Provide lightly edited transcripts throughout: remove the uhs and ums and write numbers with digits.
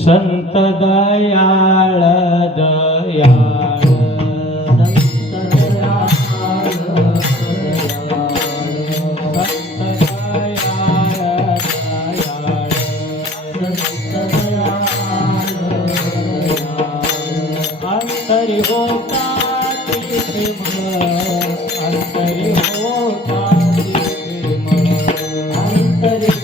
संत दयाळ दयाळ संत दयाळ अंतरी होता अंतरी होता अंतरी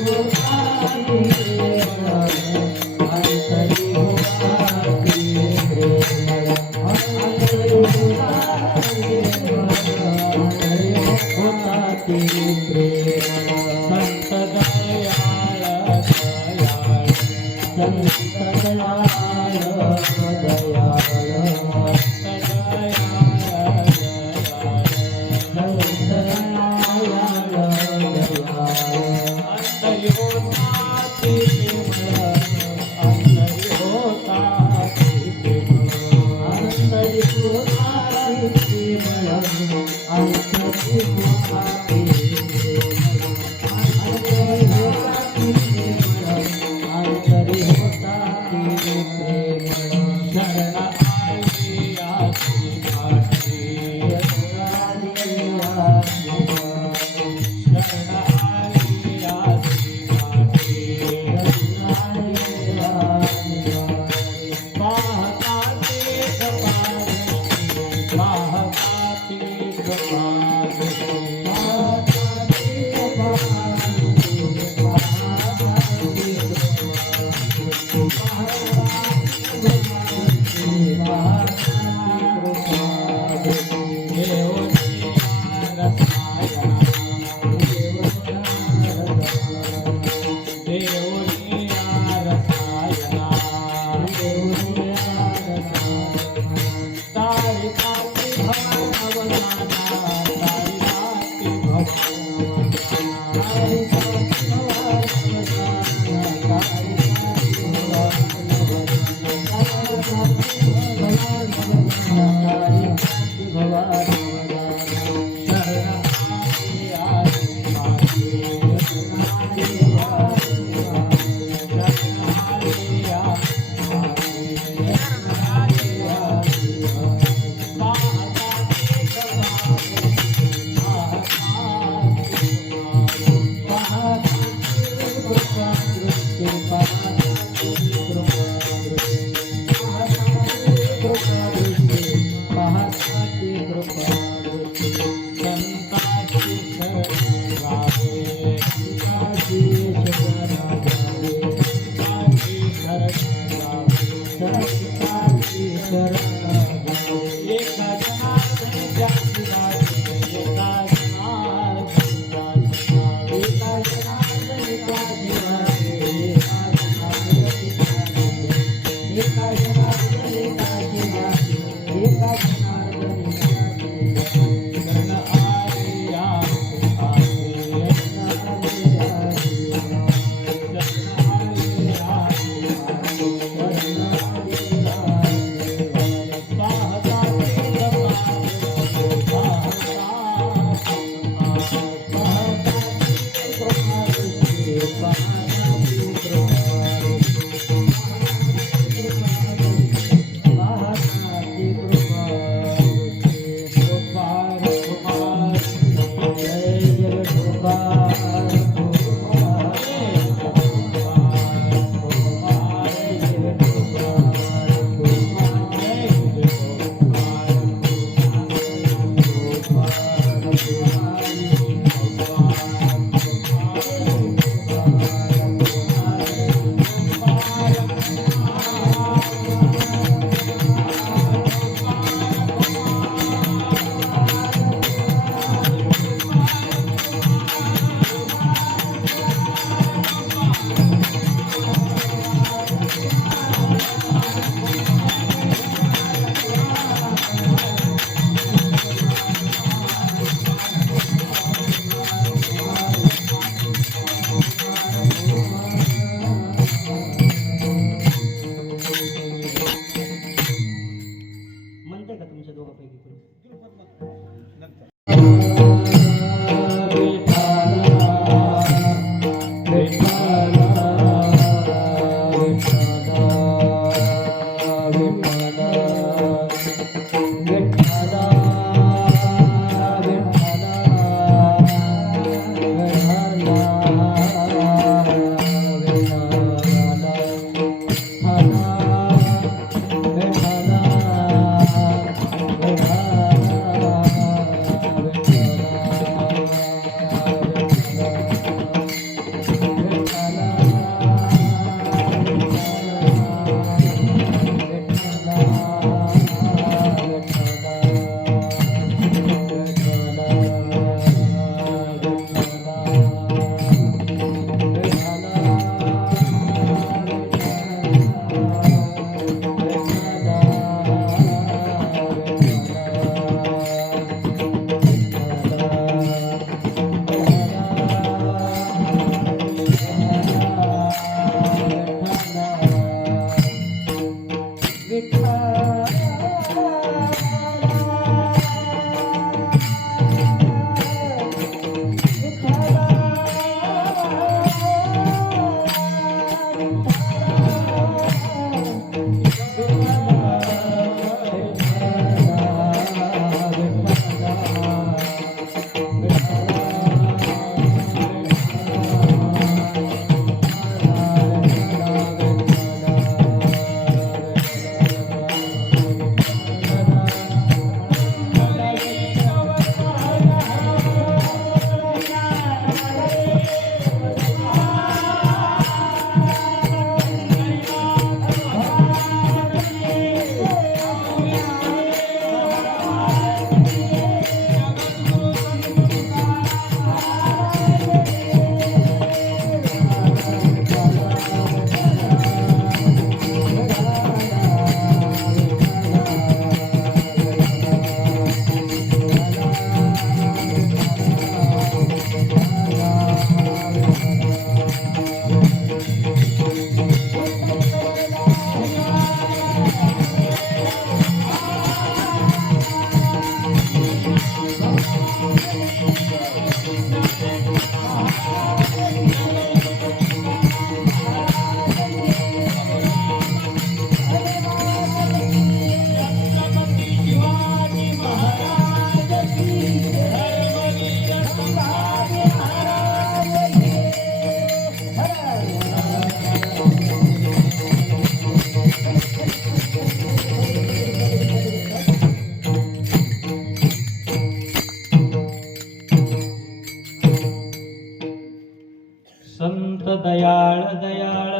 संत दयाळ दयाळ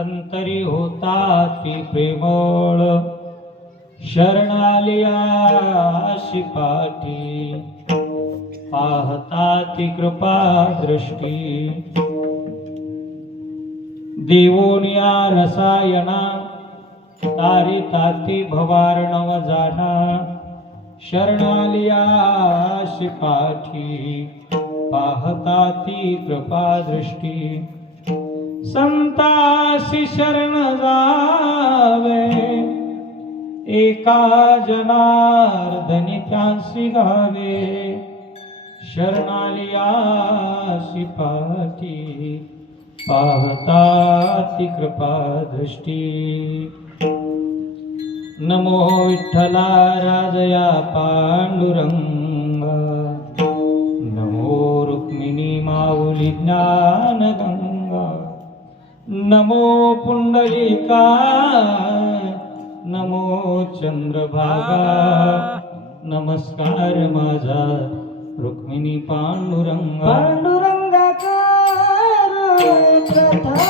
अंतरी होता ती प्रेमळ शरणालियाशी पाठी पाहता ती कृपा दृष्टी देवोनिया रसायना तारी ताती भवार्णव जाणा शरणालियाशी पाठी पाहता ती कृपा दृष्टी संतासी शरण जावे एका जनार्दनी त्यांसी गावे शरणालियासी पाठी पाहता ती कृपा दृष्टी नमो विठ्ठला राजया पांडुरंग नमो रुक्मिणी माऊली ज्ञानगंगा नमो पुंडलिका नमो चंद्रभागा नमस्कार माझा रुक्मिणी पांडुरंगा पांडुरंगा प्रथम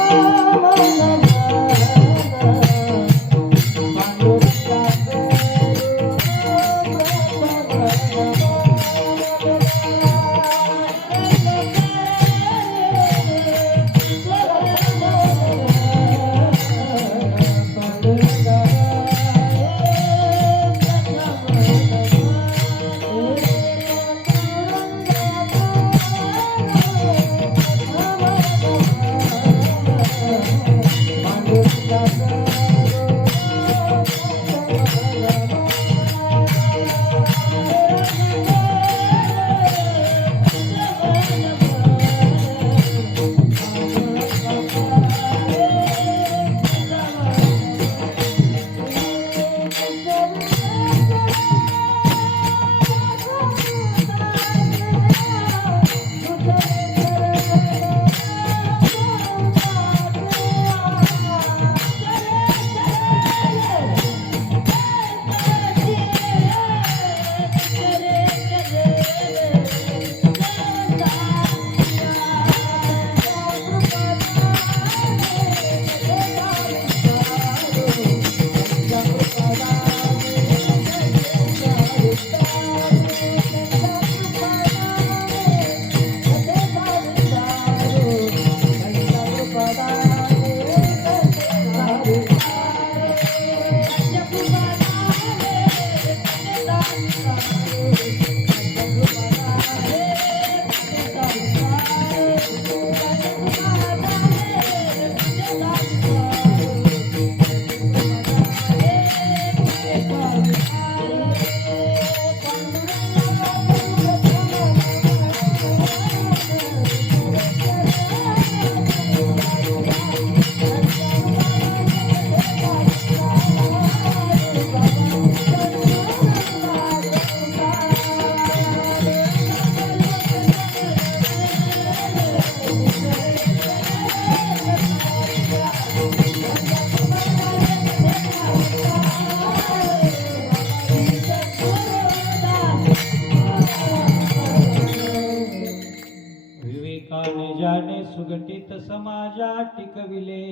सुगठित समाजा टिकविले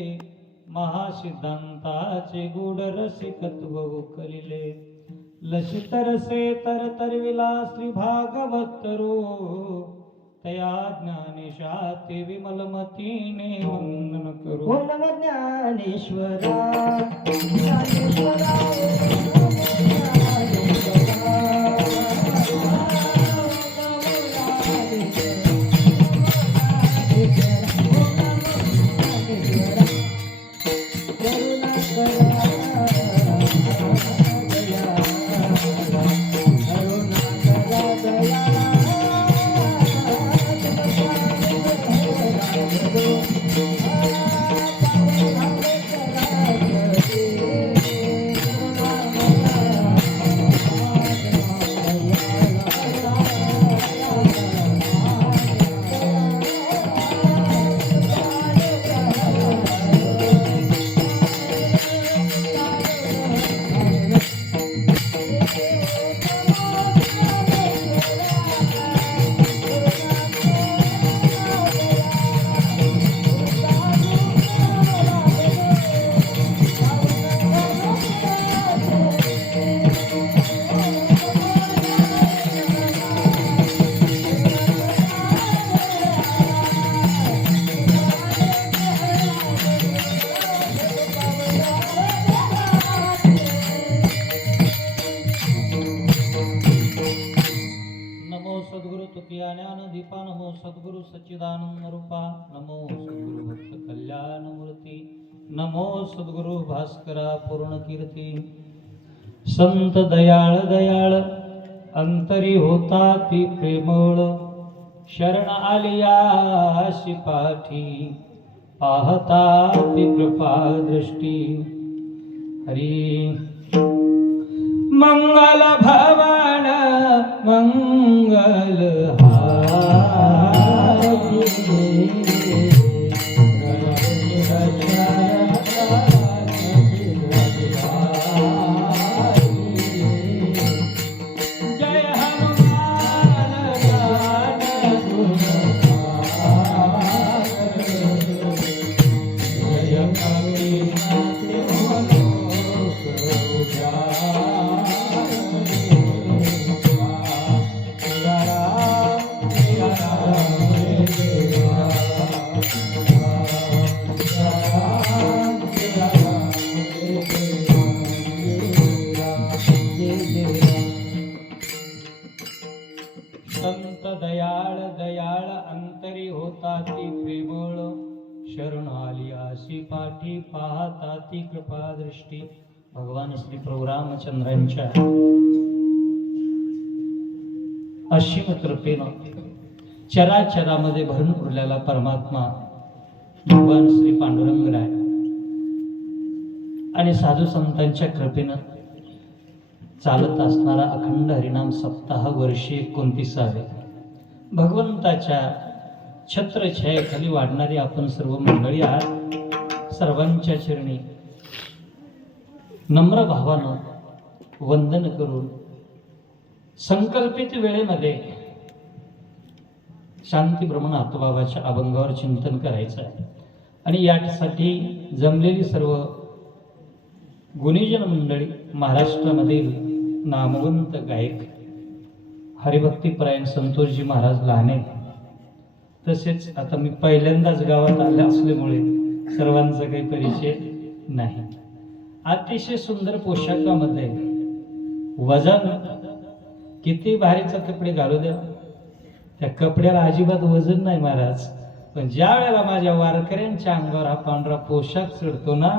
महासिद्धांताचे गूढ रसिकत्व उकलिले लसित रसे तरविला श्री भागवतरो तया ज्ञानेशाते विमलमतीने वंदन करू ओम नमो ज्ञानेश्वरा ज्ञानेश्वरा ज्ञान दीपा नमो सद्गुरु सच्चिदानंद रूपा नमो सद्गुरु भक्त कल्याण मूर्ती नमो सद्गुरु भास्करा पूर्ण कीर्ती संत दयाळ दयाळ अंतरी होता ती प्रेमळ शरण आलियाशी पाठी पाहता ती कृपा दृष्टी हरी मंगल भवन मंगल जय हनुमान ज्ञान गुण जय कपीनाथ संत दयाळ दयाळ अंतरी होता ती प्रेमळ शरण आली आशी पाठी पाहता ती कृपा दृष्टी भगवान श्री प्रभू रामचंद्रांच्या असीम कृपेनं चराचरामध्ये भरून उरलेला परमात्मा भगवान श्री पांडुरंगराय आणि साधू संतांच्या कृपेनं चालत असणारा अखंड हरिनाम सप्ताह वर्षे 29 भगवंताच्या छत्रछायेखाली वाढणारी आपण सर्व मंडळी आहात. सर्वांच्या चरणी नम्र भावानं वंदन करून संकल्पित वेळेमध्ये शांती ब्रह्मण आत्माबाबाच्या अभंगावर चिंतन करायचं आहे. आणि यासाठी जमलेली सर्व गुणीजन मंडळी महाराष्ट्रामधील नामवंत गायक हरिभक्तीपरायण संतोषजी महाराज लहाने तसेच आता मी पहिल्यांदाच गावात आले असल्यामुळे सर्वांचा काही परिचय नाही. अतिशय सुंदर पोशाखामध्ये वजन किती भारीचे कपडे घालू द्या त्या कपड्याला अजिबात वजन नाही महाराज. पण ज्या वेळेला माझ्या वारकऱ्यांच्या अंगावर हा पांढरा पोशाख चढतो ना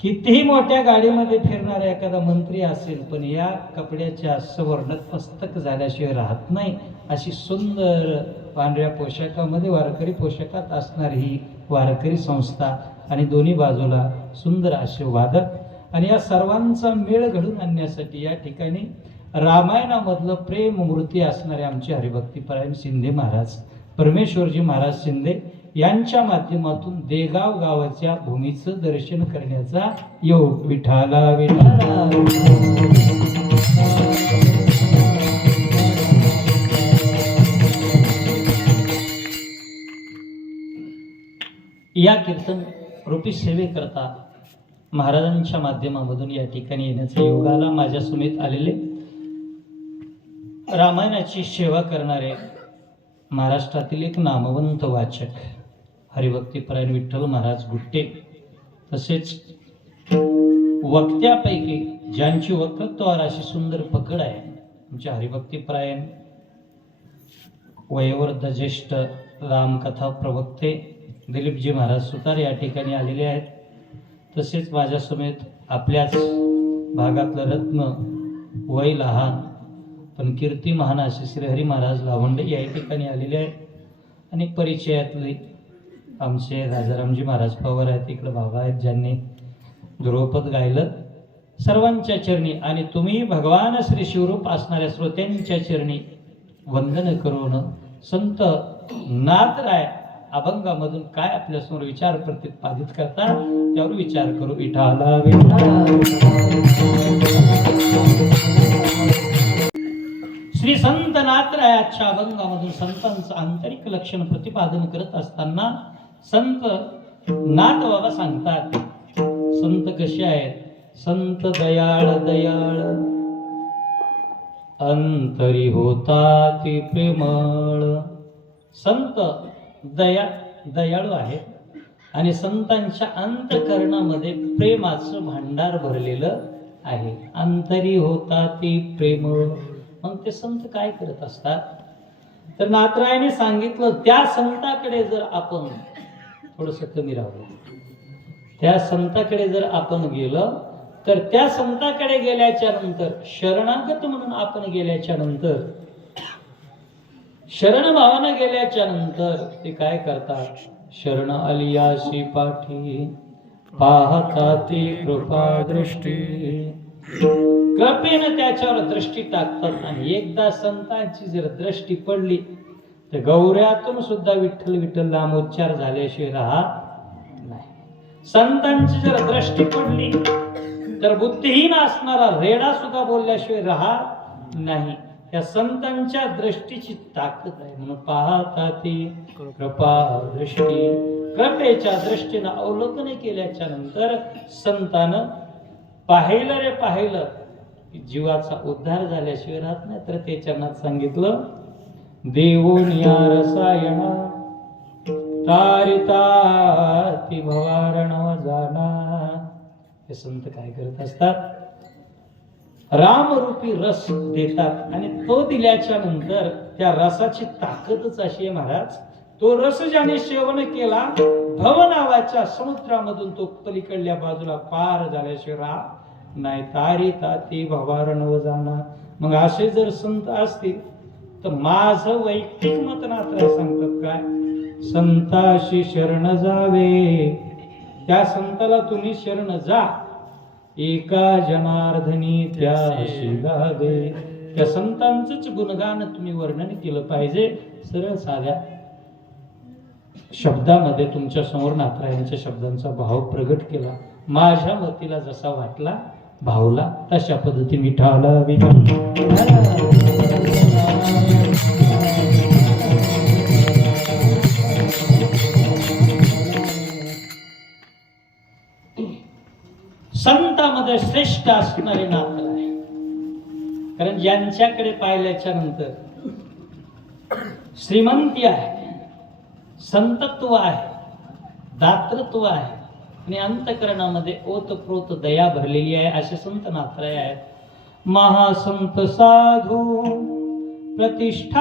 कितीही मोठ्या गाडीमध्ये फिरणारा एखादा मंत्री असेल पण या कपड्याच्या सवर्णत मस्तक झाल्याशिवाय राहत नाही. अशी सुंदर पांढऱ्या पोशाखामध्ये वारकरी पोशाखात असणारी ही वारकरी संस्था आणि दोन्ही बाजूला सुंदर असे वादक आणि या सर्वांचा मेळ घडून आणण्यासाठी या ठिकाणी रामायणामधलं प्रेम मूर्ती असणारे आमचे हरिभक्तीपरायण शिंदे महाराज परमेश्वरजी महाराज शिंदे यांच्या माध्यमातून देगाव गावाच्या भूमीचं दर्शन करण्याचा योग विठाला विठाला. या कीर्तन रूपी सेवेकरता महाराजांच्या माध्यमामधून या ठिकाणी येण्याचा योग आला. माझ्या समेत आलेले रामायणाची सेवा करणारे महाराष्ट्रातील एक नामवंत वाचक हरिभक्तीपरायण विठ्ठल महाराज गुट्टे तसेच वक्त्यापैकी ज्यांची वक्तत्वावर अशी सुंदर पकड आहे आमच्या हरिभक्तीपरायण वयोवृद्ध ज्येष्ठ रामकथा प्रवक्ते दिलीपजी महाराज सुतार या ठिकाणी आलेले आहेत. तसेच माझ्या समेत आपल्याच भागातलं रत्न वय लहान पण कीर्ती महान असे श्रीहरी महाराज लावंडे या ठिकाणी आलेले आहेत. आणि परिचयातले आमचे राजारामजी महाराज पवार आहेत इकडे बाबा आहेत ज्यांनी ध्रुवपद गायलं. सर्वांच्या चरणी आणि तुम्ही भगवान श्री शिवरूप असणाऱ्या श्रोत्यांच्या चरणी वंदन करून संत नाथराय अभंगामधून काय आपल्यासमोर विचार प्रतिपादित करतात त्यावर विचार करू. विठाला विठाला. श्री संत नाथरायाच्या अभंगामधून संतांचं आंतरिक लक्षण प्रतिपादन करत असताना संत नाथ बाबा सांगतात संत कसे आहेत. संत दयाळ दयाळ अंतरी होता ती प्रेमळ. संत दयाळू आहे आणि संतांच्या अंतःकरणामध्ये प्रेमाचं भांडार भरलेलं आहे. अंतरी होता ती प्रेमळ. मग ते संत काय करत असतात तर नाथरायाने सांगितलं त्या संताकडे जर आपण थोडस कमी राहू, त्या संताकडे जर आपण गेलं तर त्या संताकडे गेल्याच्या नंतर शरणागत म्हणून आपण गेल्याच्या नंतर शरण भावानं गेल्याच्या नंतर ते काय करतात, शरण आलियाशी पाठी पाहता ती कृपा दृष्टी, कृपेनं त्याच्यावर दृष्टी टाकतात. आणि एकदा संतांची जर दृष्टी पडली तर गौऱ्यातून सुद्धा विठ्ठल विठ्ठल नामोच्चार झाल्याशिवाय राहत नाही. संतांची जर दृष्टी पडली तर बुद्धिहीन असणारा रेडा सुद्धा बोलल्याशिवाय राहत नाही. या संतांच्या दृष्टीची ताकद आहे. म्हणून पाहता ती कृपा दृष्टी, कृपेच्या दृष्टीनं अवलोकन केल्याच्या नंतर संतानं पाहिलं रे पाहिलं की जीवाचा उद्धार झाल्याशिवाय राहत नाही. तर ते चरणात सांगितलं, देवोनिया रसायना तारिता ती भवारणव जाना. हे संत काय करत असतात, रामरूपी रस देतात आणि तो दिल्याच्या नंतर त्या रसाची ताकदच अशी आहे महाराज, तो रस ज्याने सेवन केला भव नावाच्या समुद्रामधून तो पलीकडल्या बाजूला पार झाल्याशिवाय राहत नाही. तारी ताती भवारणव जाणार. मग असे जर संत असतील तर माझं वैयक्तिक मत नाथराय सांगतात काय, संताशी शरण जावे, त्या संताला तुम्ही शरण जा, एका जनार्दनी त्याशी गावे. त्या संतांचंच गुणगान तुम्ही वर्णन केलं पाहिजे. सरळ साध्या शब्दामध्ये तुमच्या समोर नाथरायांच्या शब्दांचा भाव प्रगट केला. माझ्या मतीला जसा वाटला भावला तशा पद्धतीने विठाला संतांमध्ये श्रेष्ठ असणारे नाथराय. कारण ज्यांच्याकडे पाहिल्याच्या नंतर श्रीमंती आहे, संतत्व आहे, दातृत्व आहे आणि अंतकरणामध्ये ओतप्रोत दया भरलेली आहे असे संत नाथराय आहेत. महासंत साधू प्रतिष्ठानवासी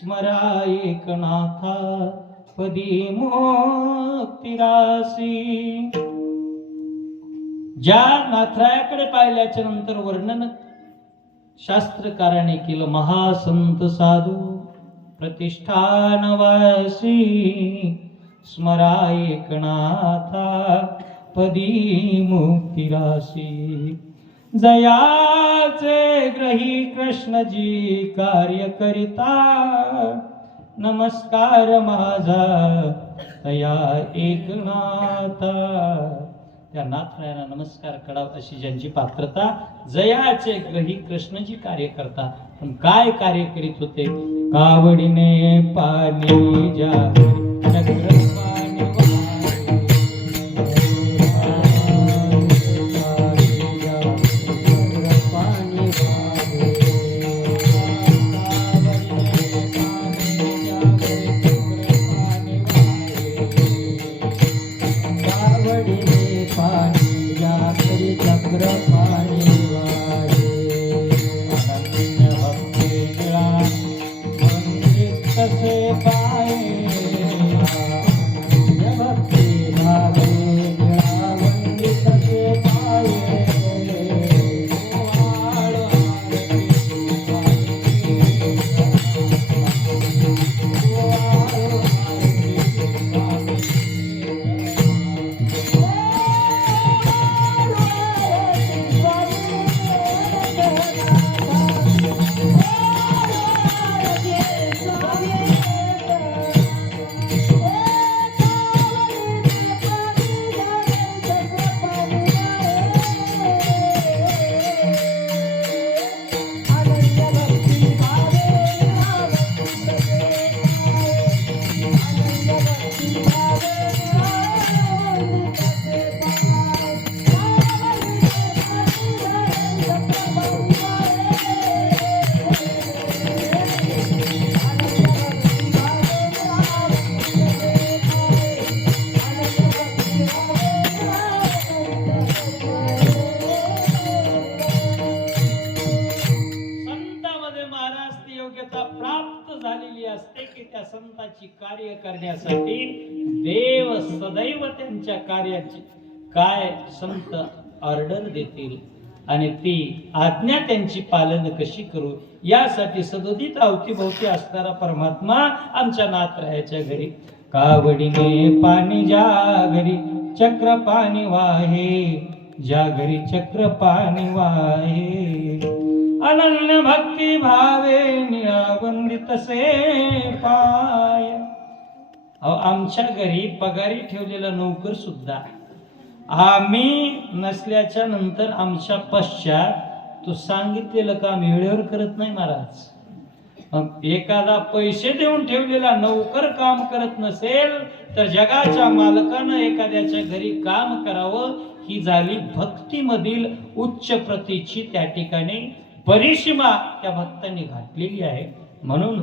स्मरा एकनाथा पदी मुक्तिरासी. ज्या नाथरायाकडे पाहिल्याच्या नंतर वर्णन शास्त्रकाराने केलं, महासंत साधू प्रतिष्ठानवासी स्मरा एकनाथा पदी मुक्तिरासी. जयाचे ग्रही कृष्णजी कार्य करिता, नमस्कार माझा तया एकनाथा. त्या नाथरायांना नमस्कार करावा अशी ज्यांची पात्रता, जयाचे ग्रही कृष्णजी कार्य करता. पण काय कार्य करीत होते, कावडीने पाणी जावे योग्यता प्राप्त झालेली असते की त्या संतांची कार्य करण्यासाठी देव सदैव त्यांच्या कार्याची काय संत ऑर्डर देतील आणि ती आज्ञा त्यांची पालन कशी करू यासाठी सदोदित अवतीभोवती असणारा परमात्मा आमच्या नाथरायाच्या घरी कावडीने पाणी ज्या घरी चक्र पाणी वाहे, ज्या घरी चक्र पाणी वाहे, अनन्य भक्ती भावे निरावंदित से पाय. आमच्या घरी पगारी ठेवलेला नोकर सुद्धा आम्ही नसल्याच्या नंतर आमच्या पश्चात तो सांगितलेलं काम वेळेवर करत नाही महाराज. एखादा पैसे देऊन ठेवलेला नोकर काम करत नसेल तर जगाच्या मालकानं एखाद्याच्या घरी काम करावं ही झाली भक्तीमधील उच्च प्रतीची त्या ठिकाणी परिसीमा त्या भक्तांनी घातलेली आहे. म्हणून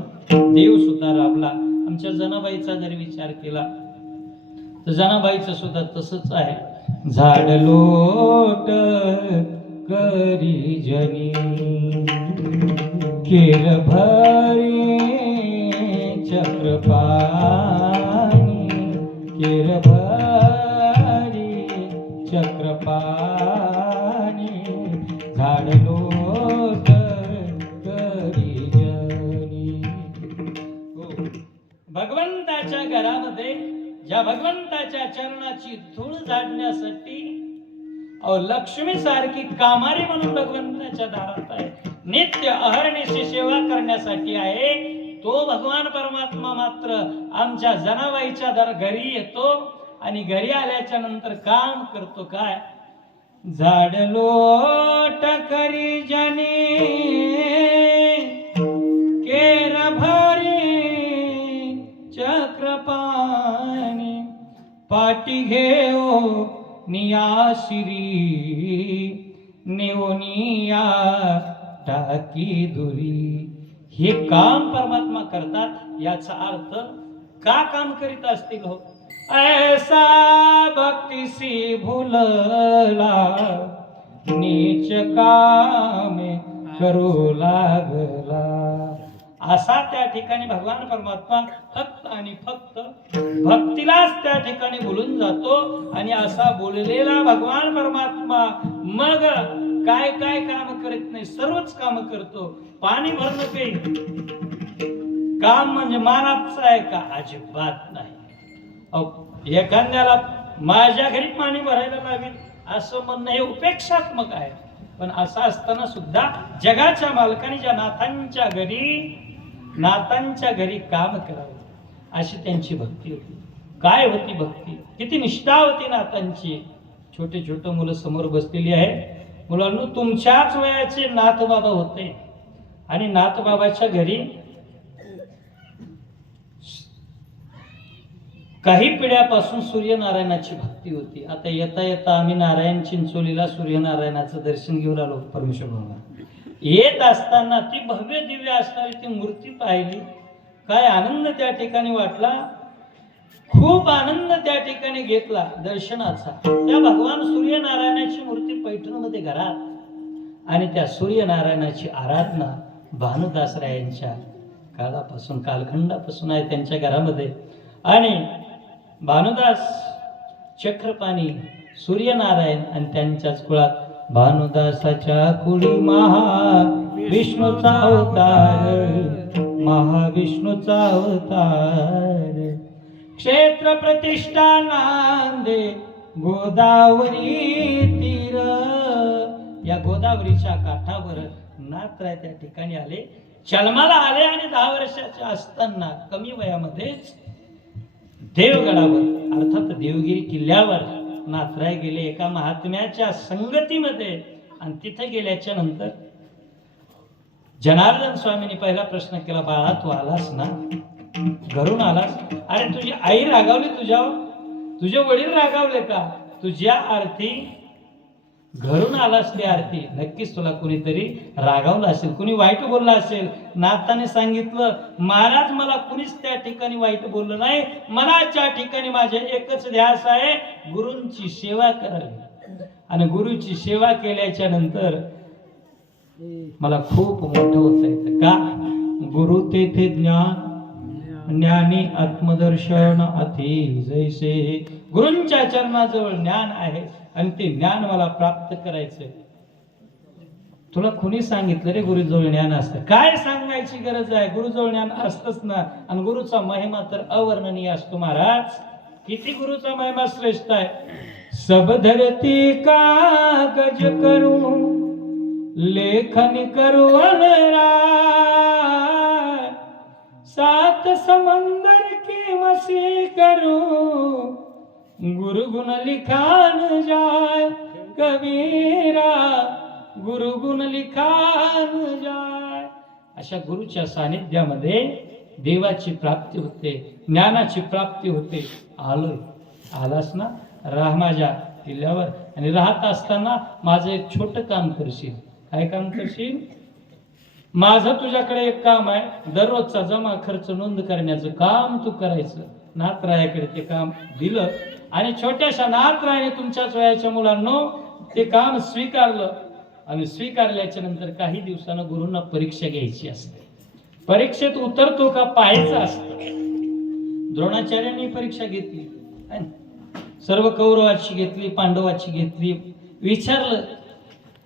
देव सुद्धा राबला. आमच्या जनाबाईचा जर विचार केला तर जनाबाईचं सुद्धा तसंच आहे. झाड लोट करी जनी केर भरी चक्रपाणी, केर भरी चक्रपाणी, झाड लोट करी जनी. भगवंताच्या घरामध्ये ज्या भगवंताच्या चरणाची धूळ झाडण्यासाठी लक्ष्मी सारखी कामारी म्हणून भगवंताच्या दारात आहे, नित्य अहर्निशी सेवा करण्यासाठी आहे, तो भगवान परमात्मा मात्र आमच्या जनाबाईच्या घरी येतो आणि घरी आल्याच्या नंतर काम करतो काय. झाड लोट करी जनी केर भरी चक्रपाणी, पाटी घेओ नियाशिरी नेओनिया टाकी दुरी. हे काम परमात्मा करतात. याचा अर्थ का काम करीत असतील हो. ऐसा भक्तीसी भूलला नीच कामे करू लागला. असा त्या ठिकाणी भगवान परमात्मा फक्त आणि फक्त भक्तीलाच त्या ठिकाणी बोलून जातो. आणि असा बोललेला भगवान परमात्मा मग काय काय काम करत नाही, सर्वच काम करतो. पाणी भरणं काही काम म्हणजे मानाचं आहे का? अजिबात नाही. एखाद्याला माझ्या घरी पाणी भरायला लागेल असं म्हणणं हे उपेक्षात्मक आहे. पण असं असताना सुद्धा जगाच्या मालकाने ज्या नाथांच्या घरी काम करावं अशी त्यांची भक्ती होती. काय होती भक्ती, किती निष्ठा होती नाथांची. छोटे छोटे मुलं समोर बसलेली आहे. मुलांनो, तुमच्याच वयाचे नाथबाबा होते आणि नाथबाबाच्या घरी काही पिढ्यापासून सूर्यनारायणाची भक्ती होती. आता येता येता आम्ही नारायण चिंचोलीला सूर्यनारायणाचं दर्शन घेऊन आलो परमेश्वराला. येत असताना ती भव्य दिव्य असणारी ती मूर्ती पाहिली. काय आनंद त्या ठिकाणी वाटला, खूप आनंद त्या ठिकाणी घेतला दर्शनाचा. त्या भगवान सूर्यनारायणाची मूर्ती पैठणमध्ये घरात आणि त्या सूर्यनारायणाची आराधना भानुदासरायांच्या काळापासून कालखंडापासून आहे त्यांच्या घरामध्ये. आणि भानुदास चक्रपाणी सूर्यनारायण आणि त्यांच्याच कुळात भानुदासाच्या कुळी महाविष्णूचा अवतार, महाविष्णूचा अवतार. क्षेत्र प्रतिष्ठा नांदे गोदावरी तीर. या गोदावरीच्या काठावर नाथराय त्या ठिकाणी आले, जन्माला आले आणि 10 वर्षाचे असताना कमी वयामध्येच देवगडावर अर्थात देवगिरी किल्ल्यावर नाथराय गेले एका महात्म्याच्या संगतीमध्ये. आणि तिथे गेल्याच्या नंतर जनार्दन स्वामींनी पहिला प्रश्न केला, बाळा तू आलास ना, घरून आलास? अरे तुझी आई रागावली तुझ्यावर, तुझे वडील रागावले का? तुझ्या आरती घरून आलास ती आरती, नक्कीच तुला कुणीतरी रागावलं असेल, कुणी वाईट बोललं असेल. नाथाने सांगितलं, महाराज मला कुणीच त्या ठिकाणी वाईट बोललं नाही. मला त्या ठिकाणी माझे एकच ध्यास आहे, गुरूंची सेवा करावी. आणि गुरुची सेवा केल्याच्या नंतर मला खूप मोठं होत येतं. का? गुरु तेथे ज्ञान, ज्ञानी आत्मदर्शन अति जैसे. गुरूंच्या चरणाजवळ ज्ञान आहे आणि ते ज्ञान मला प्राप्त करायचंय. तुला कुणी सांगितलं रे गुरुजवळ ज्ञान असतं? काय सांगायची गरज आहे? गुरुजवळ ज्ञान असतच ना. आणि गुरुचा महिमा तर अवर्णनीय असतो महाराज. किती गुरुचा महिमा श्रेष्ठ आहे. सब धरती कागज करू, लेखन करू अनराय, सात समंदर की मसी करू, गुरु गुण लिखान जाय कबीरा, गुरु गुण लिखान जाय. अशा गुरुच्या सानिध्यामध्ये देवाची प्राप्ती होते, ज्ञानाची प्राप्ती होते. आलोय, आलास ना, राह माझ्या किल्ल्यावर. आणि राहत असताना माझं एक छोटं काम करशील. काय काम करशील? माझं तुझ्याकडे एक काम आहे. दररोजचा जमा खर्च नोंद करण्याचं काम तू करायचं. नाथरायाकडे ते काम दिलं आणि छोट्याशा नाथरायाने तुमच्याच वयाच्या मुलांनो ते काम स्वीकारलं. आणि स्वीकारल्याच्या नंतर काही दिवसानं गुरूंना परीक्षा घ्यायची असते. परीक्षेत उतरतो का पाहायचं असतं. द्रोणाचार्यांनी परीक्षा घेतली, सर्व कौरवाची घेतली, पांडवाची घेतली. विचारलं,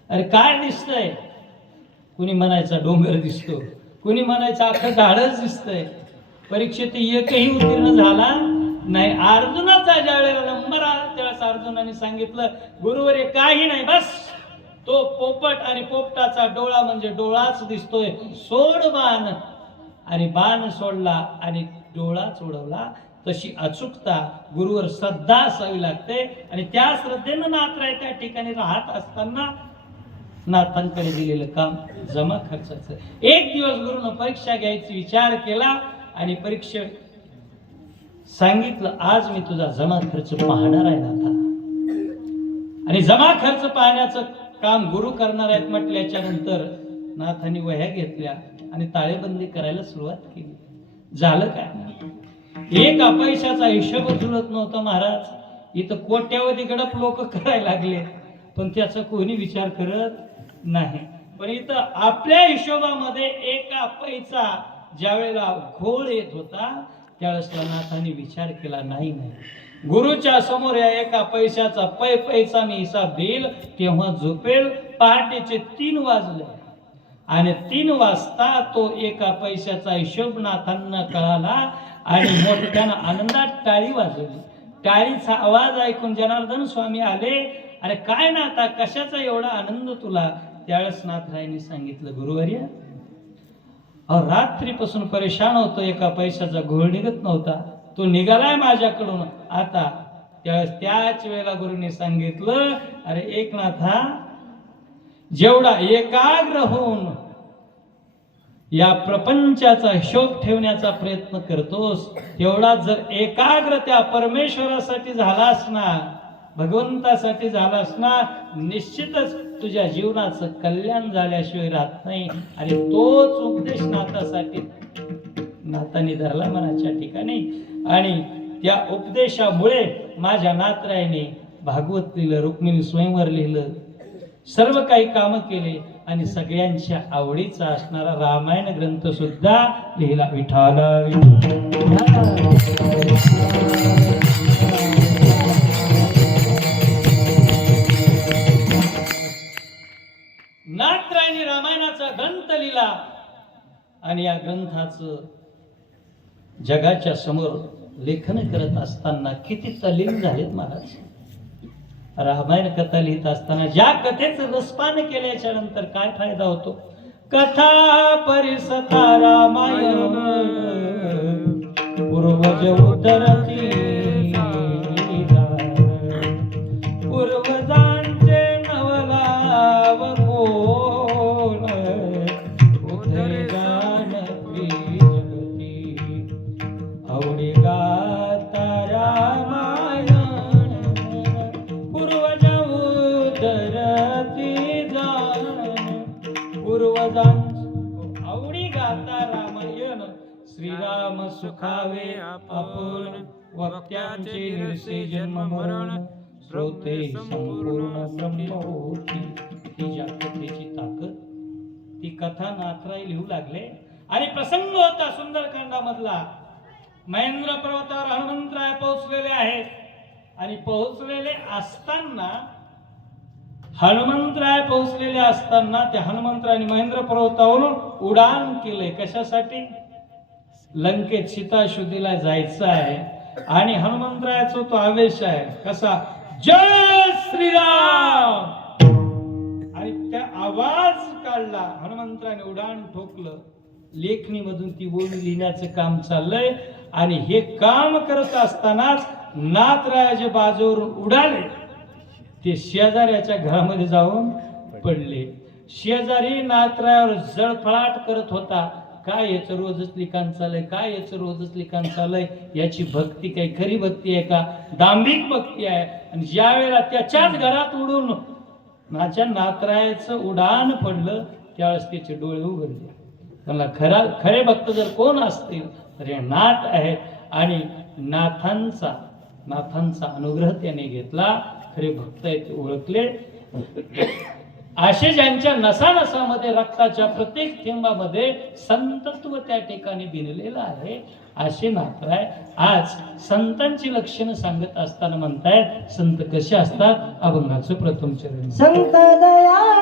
अरे काय दिसतंय? कुणी म्हणायचा डोंगर दिसतो, कुणी म्हणायचं अख्खं झाडच दिसतंय. परीक्षेत एकही उत्तीर्ण झाला नाही. अर्जुनाचा ज्या वेळेला नंबर आला त्यावेळेस अर्जुनाने सांगितलं, गुरुवर्य काही नाही, बस तो पोपट आणि पोपटाचा डोळा म्हणजे डोळाच दिसतोय, सोड बाण. आणि बाण सोडला आणि डोळा सोडवला. तशी अचूकता गुरुवर श्रद्धा असावी लागते. आणि त्या श्रद्धेनं नाथराय त्या ठिकाणी राहत असताना नाथांकडे दिलेलं काम जमा खर्चाचं. एक दिवस गुरुनं परीक्षा घ्यायची विचार केला आणि परीक्षे सांगितलं, आज मी तुझा जमा खर्च पाहणार आहे नाथा. आणि जमा खर्च पाहण्याचं काम गुरु करणार आहेत म्हटल्याच्या नंतर नाथांनी वह्या घेतल्या आणि ताळेबंदी करायला सुरुवात केली. झालं काय? एक पैशाचा हिशोब जुळत नव्हता महाराज. इथं कोट्यावधी गडप लोक करायला लागले, पण त्याचा कोणी विचार करत नाही. पण इथं आपल्या हिशोबामध्ये एका पैसा ज्या वेळेला घोळ येत होता त्यावेळेस नाथांनी विचार केला, नाही गुरुच्या समोर या एका पैशाचा पैसा मी हिसाब देईल तेव्हा झोपेल. पहाटेचे 3 वाजले आणि 3 वाजता तो एका पैशाचा हिशोब नाथांना कळाला आणि मोठ्यानं आनंदात टाळी वाजवली. टाळीचा आवाज ऐकून जनार्दन स्वामी आले. अरे काय नाथा, कशाचा एवढा आनंद तुला? त्यावेळेस नाथरायांनी सांगितलं, गुरुवर्य रात्रीपासून परेशान होतो, एका पैशाचा घोळ निघत नव्हता, तो निघालाय माझ्याकडून आता. त्यावेळेस त्याच वेळेला गुरुने सांगितलं, अरे एकनाथा, जेवढा एकाग्र होऊन या प्रपंचाचा हिशोब ठेवण्याचा प्रयत्न करतोस तेवढा जर एकाग्र त्या परमेश्वरासाठी झालास ना, भगवंतासाठी झालास ना, निश्चितच तुझ्या जीवनाचं कल्याण झाल्याशिवाय राहत नाही. आणि तोच उपदेश नाथांनी धरला मनाच्या ठिकाणी. आणि त्या उपदेशामुळे माझ्या नाथरायाने भागवत लिहिलं, रुक्मिणी स्वयंवर लिहिलं, सर्व काही काम केले आणि सगळ्यांच्या आवडीचा असणारा रामायण ग्रंथ सुद्धा लिहिला. विठाला नाथरायाने रामायणाचा ग्रंथ लिहिला आणि या ग्रंथाचं जगाच्या समोर लेखन करत असताना किती तल्लीन झालेत महाराज. रामायण कथा लिहित असताना ज्या कथेचं रसपान केल्याच्या नंतर काय फायदा होतो? कथा परिसता रामायण पूर्वज उतरती, पूर्वजांचे नवलाव कोण उधरी जानती जगती, आवडी गाता रामायण पूर्वज उतरती जाण, पूर्वजांची आवडी गाता रामायण. श्रीराम सुखावे आपण वक्त्यांचे निर्से जन्म मरण, श्रोते संपूर्ण ब्रह्मोती. ही ज्या कथेची ताकद, ती कथा नाथराय लिहू लागले आणि प्रसंग होता सुंदरकांडामधला. महेंद्र पर्वतावर हनुमंतराय पोहोचलेले आहेत आणि पोहोचलेले असताना हनुमंतराय पोहोचलेले असताना त्या हनुमंतरायने महेंद्र पर्वतावरून उडान केले. कशासाठी? लंकेत सीताशुद्धीला जायचं आहे आणि हनुमंतरायाचा तो आवेश आहे. कसा? जय श्रीराम. आणि त्या आवाज काढला. हनुमंतराने उडान ठोकलं. लेखणीमधून ती ओवी लिहिण्याचं काम चाललंय आणि हे काम करत असतानाच नाथरायाच्या बाजूवरून उडाले. ते शेजाऱ्याच्या घरामध्ये जाऊन पडले. शेजारी नाथरायावर जळफळाट करत होता. काय याचं रोजच लिखाण चाललंय, काय याचं रोजच लिखाण चाललंय, याची भक्ती काही खरी भक्ती आहे का, दांभिक भक्ती आहे. आणि ज्या वेळेला त्याच्याच घरात उडून माझ्या नाथरायाचं उडान पडलं त्यावेळेस त्याचे डोळे उघडले. त्यांना खरे भक्त जर कोण असतील तर हे नाथ आहेत आणि नाथांचा अनुग्रह त्याने घेतला. खरे भक्त आहेत ते ओळखले. असे ज्यांच्या नसानसामध्ये रक्ताच्या प्रत्येक थेंबामध्ये संतत्व त्या ठिकाणी भिनलेलं आहे असे नाथराय आज संतांची लक्षणं सांगत असताना म्हणतायत. संत कसे असतात? अभंगाचं प्रथम चरण. संत दयाळ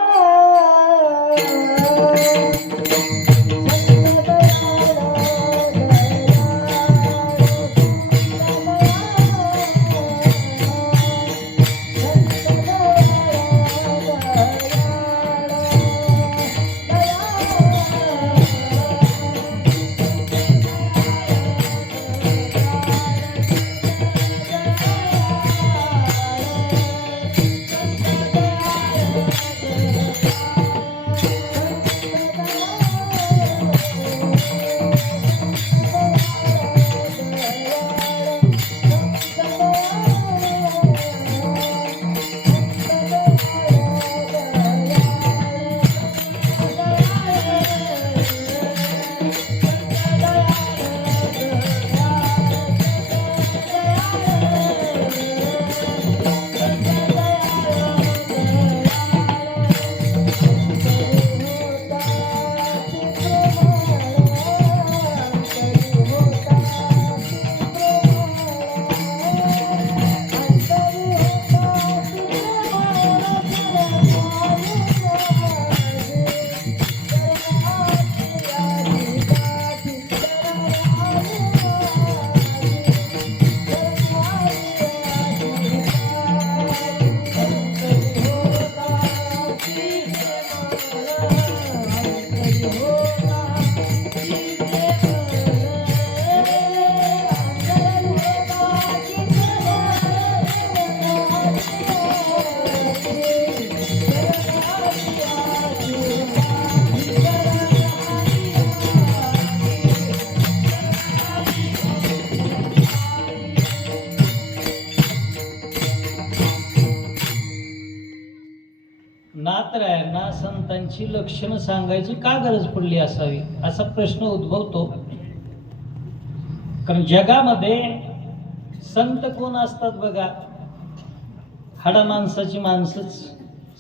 नाथरायांना संतांची लक्षणं सांगायची का गरज पडली असावी असा प्रश्न उद्भवतो. कारण जगामध्ये संत कोण असतात बघा? हाडा माणसाची माणसंच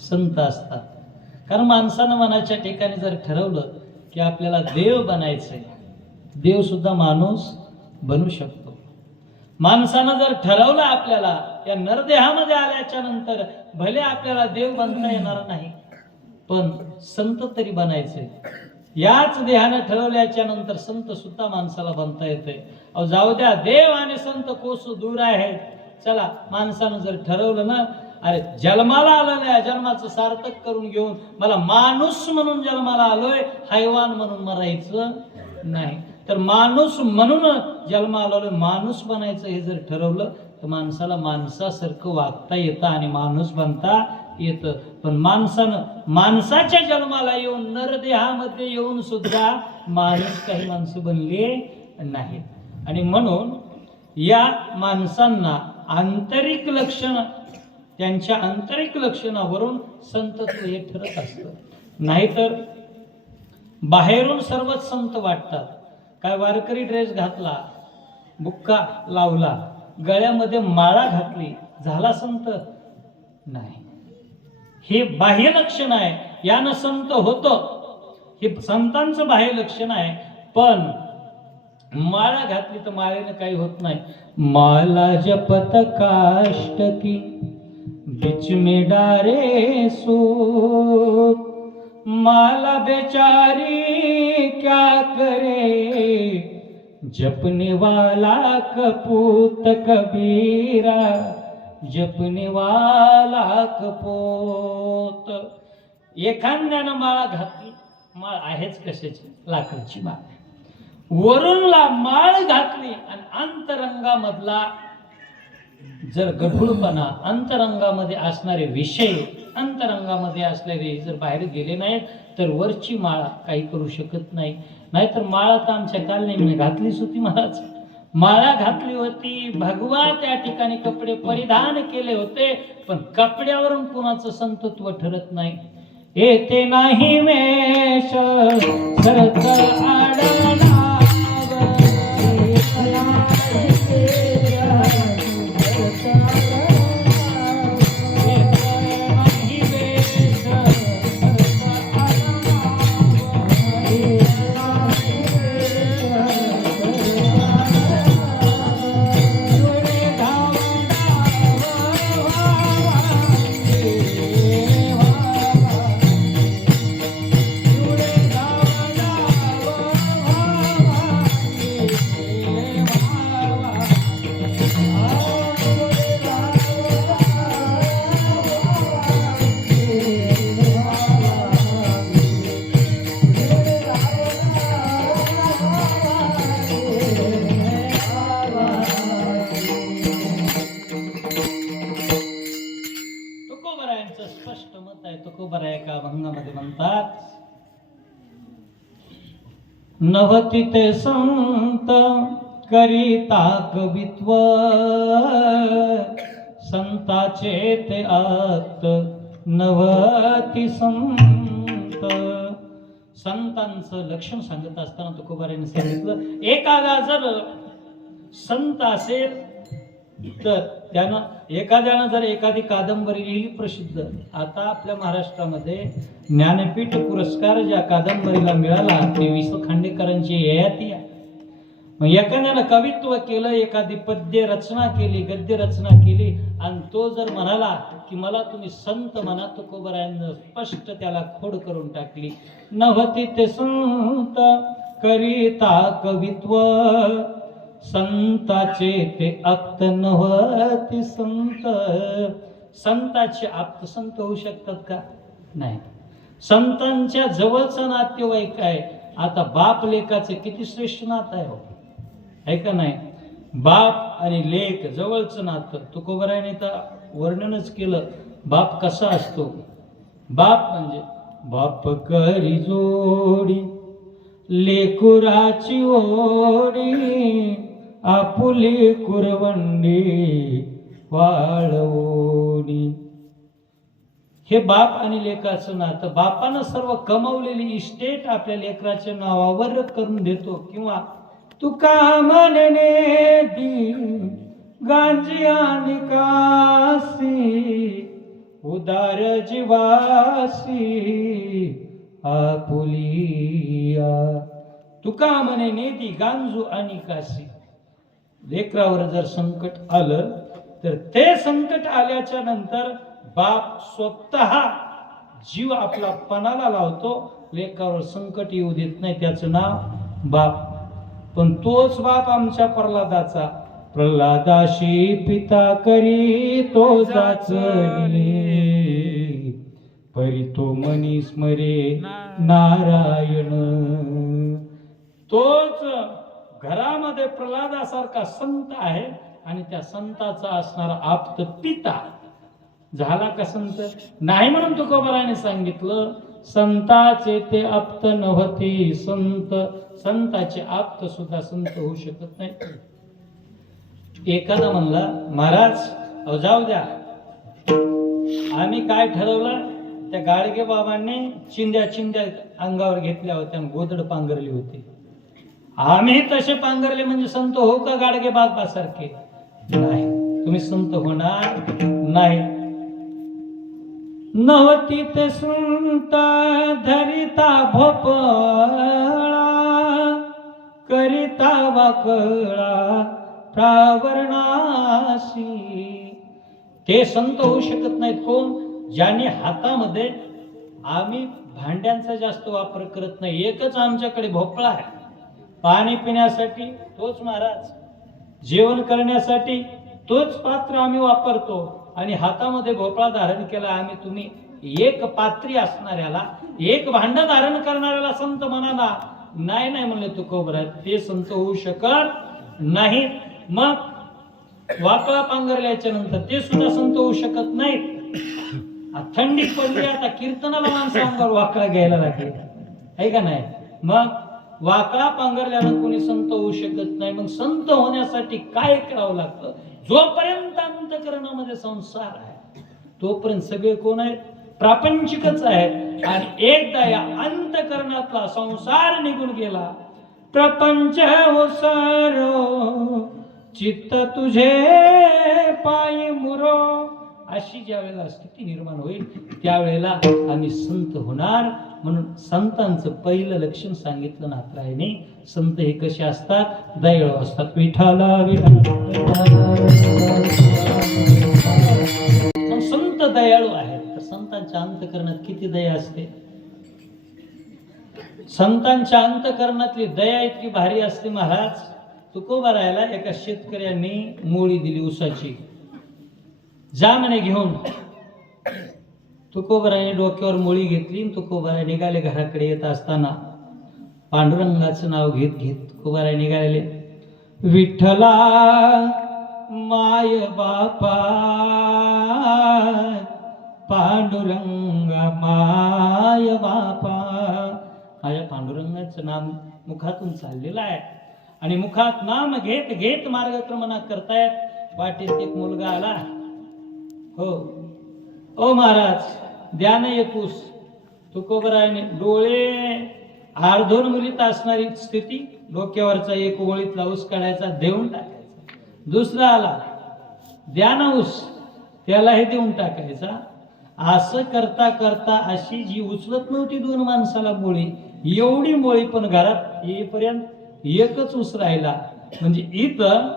संत असतात. कारण माणसानं मनाच्या ठिकाणी जर ठरवलं की आपल्याला देव बनायचंय, देव सुद्धा माणूस बनू शकतो. माणसानं जर ठरवलं आपल्याला या नरदेहामध्ये आल्याच्या नंतर भले आपल्याला देव बनता येणार नाही पण संत तरी बनायचंय. याच देहानं ठरवल्याच्या नंतर संत सुद्धा माणसाला बनता येते. अहो जाऊ द्या, देव आणि संत कोस दूर आहेत. चला, माणसानं जर ठरवलं ना, अरे जन्माला आलं नाही, जन्माचं सार्थक करून घेऊन मला माणूस म्हणून जन्माला आलोय, हैवान म्हणून मरायचं नाही. तर माणूस म्हणून जन्माला आलोय, माणूस बनायचं हे जर ठरवलं तर माणसाला माणसासारखं वागता येतं आणि माणूस बनता येतं. पण माणसानं माणसाच्या जन्माला येऊन नरदेहामध्ये येऊन सुद्धा माणूस काही माणसं बनले नाहीत. आणि म्हणून या माणसांना आंतरिक लक्षण, त्यांच्या आंतरिक लक्षणावरून संतत्व हे ठरत असतं. नाहीतर बाहेरून सर्वच संत वाटतात. काय वारकरी ड्रेस घातला, बुक्का लावला, गळ्यामध्ये माळा घातली, झाला संत? नाही. हे बाह्य लक्षण आहे, यानं संत होतं. हे संतांचं बाह्य लक्षण आहे. पण माळा घातली तर माळेनं काही होत नाही. माला जपत काष्टकी बिच में डारे सूत, माला बेचारी क्या करे, जपने वाला कपूत कबीरा, जपने वाला कपूत. एखाद्यानं माळा घातली, माळ आहेच कशाची, लाकडाची माळ, वरूनला माळ घातली आणि अंतरंगामधला जर गढूळपणा, अंतरंगामध्ये असणारे विषय, अंतरंगामध्ये असलेले जर बाहेर गेले नाहीत तर वरची माळा काही करू शकत नाही. नाहीतर माळा तर आमच्या कालनेमीने घातलीच होती. महाराज माळा घातली होती, भगवा त्या ठिकाणी कपडे परिधान केले होते, पण कपड्यावरून कुणाचं संतत्व ठरत नाही. येते नाही वेश सरत आडनाव, स्पष्ट मत आहे. तुकोबरा एका अभंगामध्ये म्हणतात, नवती ते संत करिता कवित्व, संताचे ते आत नवती संत. संतांचं लक्षण सांगत असताना तुकोबाराने सांगितलं, एखादा जर संत असेल तर त्यानं, एखाद्यानं जर एखादी कादंबरी लिहिली प्रसिद्ध, आता आपल्या महाराष्ट्रामध्ये ज्ञानपीठ पुरस्कार ज्या कादंबरीला मिळाला ते वि. स. खांडेकरांची ययाती आहे. मग एखाद्यानं कवित्व केलं, एखादी पद्य रचना केली, गद्य रचना केली, आणि तो जर म्हणाला की मला तुम्ही संत म्हणा, तुकोबरायानं स्पष्ट त्याला खोड करून टाकली. नव्हती ते संत करिता कवित्व, संताचे ते आप्त नव्हती संत. संताचे आप्त संत होऊ शकतात का? नाही. संतांच्या जवळचं नातेवाईक आहे. आता बाप लेकाचे किती श्रेष्ठ नातं आहे, आहे का नाही? बाप आणि लेक जवळचं नातं. तुकोबरायाने तर वर्णनच केलं बाप कसा असतो. बाप म्हणजे बाप करी जोडी लेकुराची ओढी, आपुली कुरवंडी वाळवणी. हे बाप आणि लेकाचं नातं. बापानं सर्व कमावलेली इस्टेट आपल्या लेकराच्या नावावर करून देतो, किंवा तुका म्हणणे दी गांजी आणि कासी, उदार जीवासी आपुलिया. तुका म्हणे नेती गांजू आणि काशी. लेकरावर जर संकट आलं तर ते संकट आल्याच्या नंतर बाप स्वतः जीव आपला पणाला लावतो, लेकरावर संकट येऊ देत नाही. त्याचं नाव बाप. पण तोच बाप आमच्या प्रल्हादाचा, प्रल्हादाशी पिता करी तो जाचली, परी तो मनी स्मरे नारायण. तोच घरामध्ये प्रल्हादासारखा संत आहे, आणि त्या संताचा असणारा आप्त पिता झाला का संत? नाही. म्हणून तुकोबाराने सांगितलं, संताचे ते आप्त नव्हती संत. संताचे आप्त सुद्धा संत होऊ शकत नाही. एखादा म्हणला, महाराज अहो जाऊ द्या, आम्ही काय ठरवलं, त्या गाडगे बाबांनी चिंध्या अंगावर घेतल्या होत्या, गोदड पांघरली होती. आम्ही तसे पांघरले म्हणजे संत हो का गाडगे बाबासारखे? नाही. तुम्ही संत होणार नाही. नवती ते संत धरिता भोपळा, करिता वाकळा प्रावरणाशी. ते संत होऊ शकत नाहीत कोण? ज्यांनी हातामध्ये, आम्ही भांड्यांचा जास्त वापर करत नाही, एकच आमच्याकडे भोपळा आहे, पाणी पिण्यासाठी तोच महाराज, जेवण करण्यासाठी तोच पात्र आम्ही वापरतो, आणि हातामध्ये भोपळा धारण केला आम्ही. तुम्ही एक पात्री असणाऱ्याला, एक भांड धारण करणाऱ्याला संत म्हणाला? नाही नाही म्हणले तुकोबराय, ते संत होऊ शकत नाही. मग वाकळा पांघरल्याच्या नंतर ते सुद्धा संत होऊ शकत नाहीत. थंडी पडली, आता कीर्तनाला माणसं अंगावर वाकळा घ्यायला लागले, आहे का नाही? मग वाकळा पांघरल्यानं कोणी संत होऊ शकत नाही. मग संत होण्यासाठी काय करावं लागतं? जोपर्यंत अंतकरणामध्ये संसार आहे तोपर्यंत सगळे कोण आहेत? प्रापंचिकच आहेत. आणि एकदा या अंतकरणातला संसार निघून गेला, प्रपंच ओसारो चित्त तुझे पायी मुरो, अशी ज्या वेळेला स्थिती निर्माण होईल त्यावेळेला आम्ही संत होणार. म्हणून संतांचं पहिलं लक्षण सांगितलं नाथरायने. संत हे कसे असतात? दयाळू असतात. विठाला संत दयाळू आहेत. तर संतांच्या अंतकरणात किती दया असते? संतांच्या अंतकरणातली दया इतकी भारी असते महाराज. तुकोबारायला एका शेतकऱ्यांनी मोळी दिली उसाची, जा म्हणे घेऊन. तुकोबाराने डोक्यावर मोळी घेतली, तुकोबाराय निघाले. घराकडे येत असताना पांडुरंगाचं नाव घेत घेत तुकोबाराय निघाले. विठ्ठला माय बापा, पांडुरंगा माय बापा. माझ्या पांडुरंगाचं नाम मुखातून चाललेलं आहे, आणि मुखात नाम घेत घेत मार्गक्रमणा करतायत. वाटेत एक मुलगा आला. हो ओ महाराज, द्या ना एकूस. तुकोबरायने डोळे अर्धोन्मिलित असणारी स्थिती, डोक्यावरचा एक ओळीतला ऊस काढायचा, देऊन टाकायचा. दुसरा आला, द्या ना ऊस, त्यालाही देऊन टाकायचा. असं करता करता अशी जी उचलत नव्हती दोन माणसाला मोळी, एवढी मोळी पण घरात येईपर्यंत एकच ऊस राहिला. म्हणजे इथं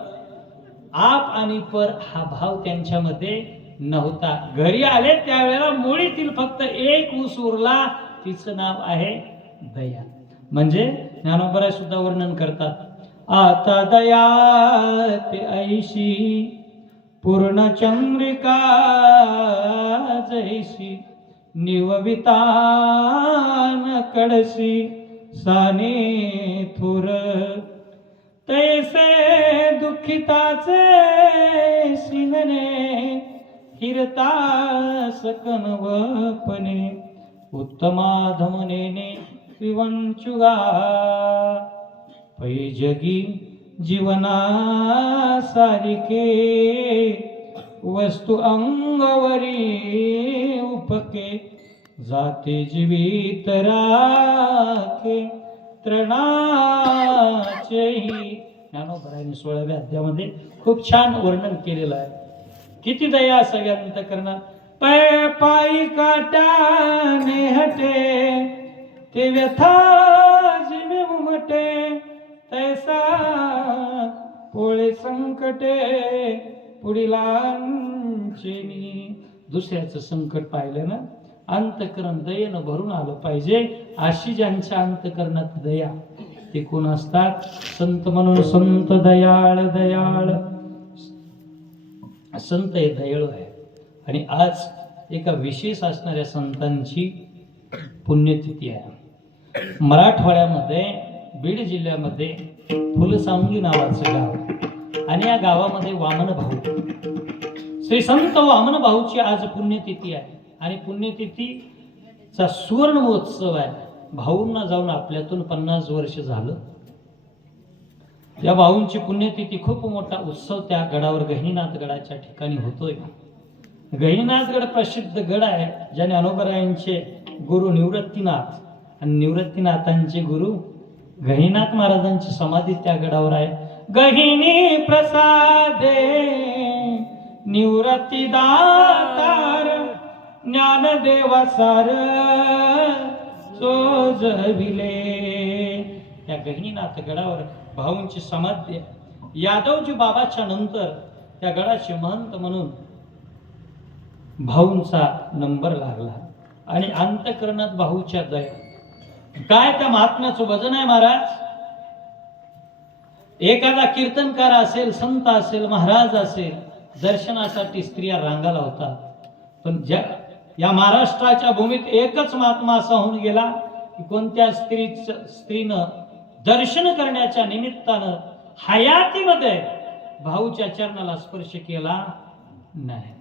आप आणि पर हा भाव त्यांच्यामध्ये नव्हता. घरी आले त्यावेळेला मुळीतील फक्त एक ऊस उरला, तिचं नाव आहे दया. म्हणजे ज्ञानोबराय सुद्धा वर्णन करतात. आता दया ते ऐशी पूर्ण चंद्रिका जैशी, निववितान कडसी साने थोर, तैसे दुःखिताचे सिंगणे हिरता सकन वपने, उत्तमाधमनेने विवंचुगा, पैजगी जीवना सारिके, वस्तू अंगवरी उपके, जाते जीवित राखे तृणाचेही. ज्ञानोबरायने 16व्या अध्यायामध्ये खूप छान वर्णन केलेलं आहे. किती दया असावी अंतकरणात. पाय पायी काट्याने हटे, ते व्यथा जीवे उमटे, तैसा पोळे संकटे पुढीलांचेनी. दुसऱ्याचं संकट पाहिलं ना, अंतकरण दयेनं भरून आलं पाहिजे. अशी ज्यांच्या अंतकरणात दया, ते कोण असतात? संत. म्हणून संत दयाळ दयाळ. संत हे दयाळू आहे. आणि आज एका विशेष असणाऱ्या संतांची पुण्यतिथी आहे. मराठवाड्यामध्ये बीड जिल्ह्यामध्ये फुलसावंगी नावाचं गाव, आणि या गावामध्ये वामन भाऊ, श्री संत वामन भाऊची आज पुण्यतिथी आहे. आणि पुण्यतिथीचा सुवर्ण महोत्सव आहे. भाऊंना जाऊन आपल्यातून 50 वर्ष झालं. या भाऊंची पुण्यतिथी, खूप मोठा उत्सव त्या गडावर, गहिनीनाथ गडाच्या ठिकाणी होतोय. गहिनीनाथ गड प्रसिद्ध गड आहे, ज्याने ज्ञानोबरायांचे गुरु निवृत्तीनाथ आणि निवृत्तीनाथांचे गुरु गहिनीनाथ महाराजांची समाधी त्या गडावर आहे. गहिनी प्रसादे निवृत्ती दातार, ज्ञानदेवा सार सोजविले. या गहिनीनाथ गडावर भाऊंची समाधी आहे. यादवजी बाबाच्या नंतर त्या गडाचे महंत म्हणून भाऊंचा नंबर लागला आणि अंतःकरणात भाऊच्या दया. काय त्या महात्म्याचं वजन आहे महाराज. एखादा कीर्तनकार असेल, संत असेल, महाराज असेल, दर्शनासाठी स्त्रिया रांगा लावतात. पण या महाराष्ट्राच्या भूमीत एकच महात्मा असा होऊन गेला की कोणत्या स्त्रीनं दर्शन करण्याच्या निमित्तानं हयातीमध्ये भाऊच्या चरणाला स्पर्श केला नाही.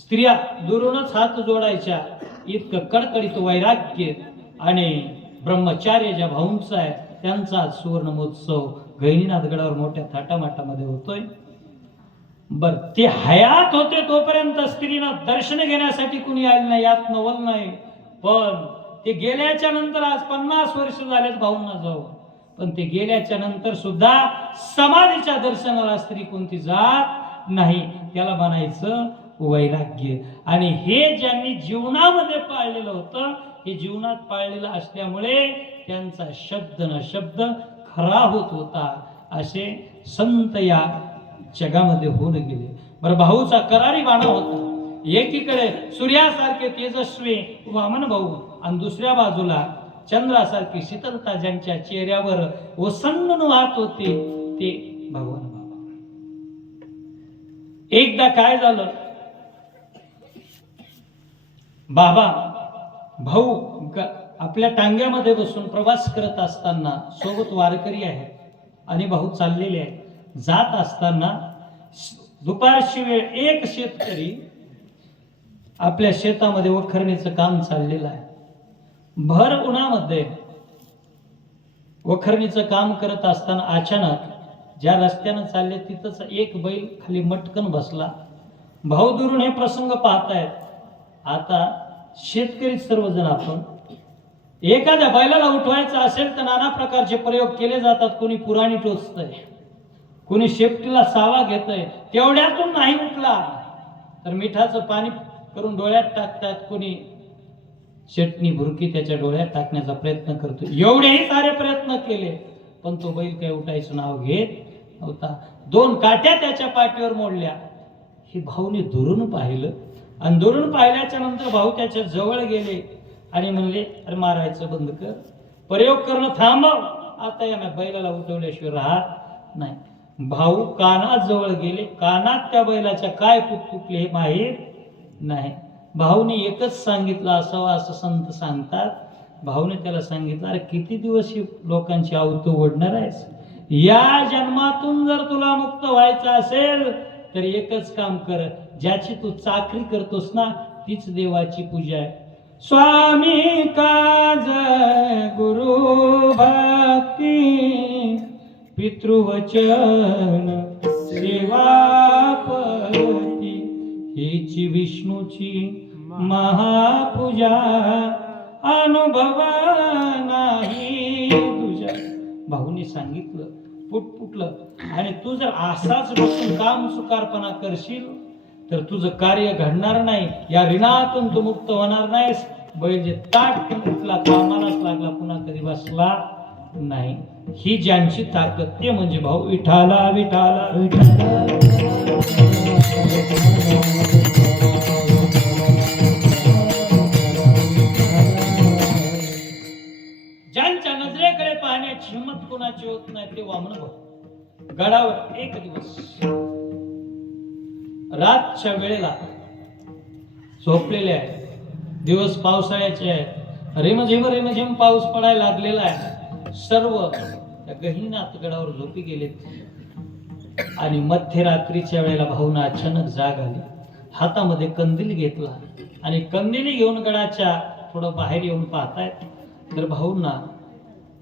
स्त्रिया दुरूनच हात जोडायच्या. इतकं कडकडीत वैराग्य आणि ब्रह्मचार्य ज्या भाऊंचा आहे त्यांचा आज सुवर्ण महोत्सव गहिनीनाथगडावर मोठ्या थाटामाटामध्ये होतोय. बर, ते हयात होते तोपर्यंत स्त्रीनं दर्शन घेण्यासाठी कुणी आले नाही, यात नवल नाही. पण ते गेल्याच्या नंतर आज 50 वर्ष झालेत भाऊंना जाऊ, पण ते गेल्याच्या नंतर सुद्धा समाधीच्या दर्शनाला स्त्री कोणती जात नाही. त्याला म्हणायचं वैराग्य. आणि हे ज्यांनी जीवनामध्ये पाळलेलं होतं, हे जीवनात पाळलेलं असल्यामुळे त्यांचा शब्द न शब्द खरा होत होता. असे संत या जगामध्ये होऊन गेले. बरं, भाऊचा करारी बाणा होता. एकीकडे सूर्यासारखे तेजस्वी वामन भाऊ आणि दुसऱ्या बाजूला चंद्रासारखी शीतलता ज्यांच्या चेहऱ्यावर ओसंडून वाहत होते ते भगवान बाबा. एकदा काय झालं, बाबा भाऊ आपल्या टांग्यामध्ये बसून प्रवास करत असताना सोबत वारकरी आहेत आणि भाऊ चाललेले आहेत. जात असताना दुपारची वेळ एक शेतकरी आपल्या शेतामध्ये वखरणीचं काम चाललेलं आहे. भर उन्हामध्ये वखरणीचं काम करत असताना अचानक ज्या रस्त्यानं चालले तिथंच एक बैल खाली मटकन बसला. भाऊ दुरून हे प्रसंग पाहतायत. आता शेतकरी सर्वजण आपण एखाद्या बैलाला उठवायचं असेल तर नाना प्रकारचे प्रयोग केले जातात. कोणी पुराणी टोचतंय, कोणी शेपटीला सावा घेतय, तेवढ्यातून नाही उठला तर मिठाचं पाणी करून डोळ्यात टाकतात, कोणी चटणी भुरकी त्याच्या डोळ्यात टाकण्याचा प्रयत्न करतो. एवढेही सारे प्रयत्न केले पण तो बैल काही उठायचं नाव घेत नव्हता. 2 काट्या त्याच्या पाठीवर मोडल्या. हे भाऊने दुरून पाहिलं आणि दुरून पाहिल्याच्या नंतर भाऊ त्याच्या जवळ गेले आणि म्हणले, अरे मारायचं बंद कर, प्रयोग करणं थांबव, आता या बैलाला उठवल्याशिवाय राहत नाही. भाऊ कानात जवळ गेले. कानात त्या बैलाच्या काय पुकपुकले हे माहीत नाही. भाऊने एकच सांगितलं असावं असं संत सांगतात. भाऊने त्याला सांगितलं, अरे किती दिवस ही लोकांची आवतं ओढणार आहेस. या जन्मातून जर तुला मुक्त व्हायचं असेल तर एकच काम कर, ज्याची तू चाकरी करतोस ना तीच देवाची पूजा आहे. स्वामी काज गुरु भक्ती पितृवचन सेवापती हीची विष्णूची महापूजा अनुभव नाही तुझ्या. भाऊने सांगितलं, पुटपुटलं. आणि तू जर असाच बसून काम सुकारपणा करशील तर तुझं कार्य घडणार नाही. या ऋणातून तू मुक्त होणार नाहीस. बैल जे ताट उठला, कामालाच लागला, पुन्हा कधी बसला नाही. ही ज्यांची ताकद ते म्हणजे भाऊ विठाला विठाला विठाला. ज्यांच्या नजरेकडे पाहण्याची हिंमत कोणाची होत नाही ते वामन भाऊ. गडावर एक दिवस रातच्या वेळेला झोपलेले आहे. दिवस पावसाळ्याचे आहे. रिमझिम पाऊस पडायला लागलेला आहे. सर्व त्या गहिनीनाथ गडावर झोपी गेलेत आणि मध्यरात्रीच्या वेळेला भाऊना अचानक जाग आली. हातामध्ये कंदील घेतला आणि कंदिली घेऊन गडाच्या थोडं बाहेर येऊन पाहतायत तर भाऊंना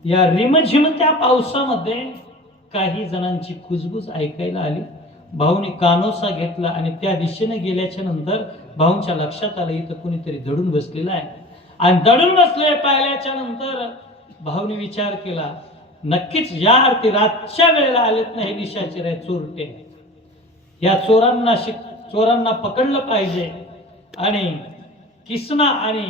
या रिमझिम त्या पावसामध्ये काही जणांची कुजबुज ऐकायला आली. भाऊने कानोसा घेतला आणि त्या दिशेने गेल्याच्या नंतर भाऊंच्या लक्षात आलं इथं कुणीतरी दडून बसलेला आहे. आणि दडून बसले पाहिल्याच्या नंतर भाऊने विचार केला, नक्कीच या अर्थी रातच्या वेळेला आलेत नाही निशाचर आहे, चोरटे. या चोरांना पकडलं पाहिजे. आणि किसना आणि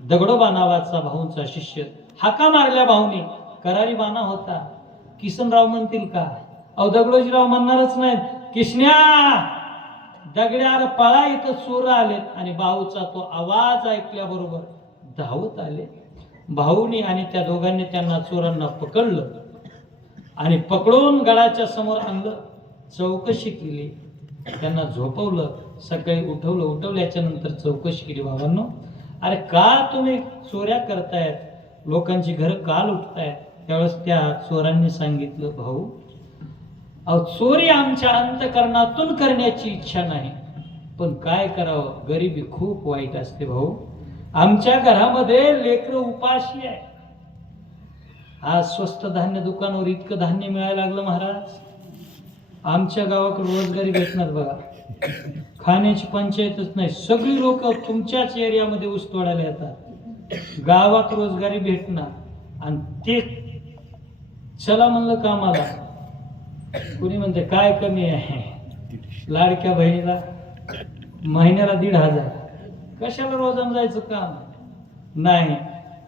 दगडोबा नावाचा भाऊंचा शिष्य हाका मारल्या भाऊने. करारी बाणा होता. किसनराव म्हणतील का? अहो दगडोजीराव म्हणणारच नाहीत, किशन्या दगड्यावर पळा, इथं चोर आलेत. आणि भाऊचा तो आवाज ऐकल्याबरोबर धावत आले. भाऊनी आणि त्या दोघांनी त्यांना चोरांना पकडलं आणि पकडून गडाच्या समोर आणलं, चौकशी केली, त्यांना झोपवलं, सकाळी उठवल्याच्या नंतर चौकशी केली. बाबांनो, अरे का तुम्ही चोऱ्या करतायत, लोकांची घरं का लुटतायत? त्यावेळेस त्या चोरांनी सांगितलं, भाऊ अहो चोरी आमच्या अंतकरणातून करण्याची इच्छा नाही, पण काय करावं, गरिबी खूप वाईट असते भाऊ. आमच्या घरामध्ये लेकरं उपाशी आहे. आज स्वस्त धान्य दुकानावर इतकं धान्य मिळायला लागलं महाराज, आमच्या गावाकडे रोजगारी भेटणार बघा, खाण्याची पंचायतच नाही. सगळी लोक तुमच्याच एरियामध्ये ऊस तोडायला येतात, गावात रोजगारी भेटणार आणि ते चला म्हणलं कामाला, कुणी म्हणते काय कमी आहे, लाडक्या बहिणीला महिन्याला 1,500, कशाला रोजानं जायचं काम नाही.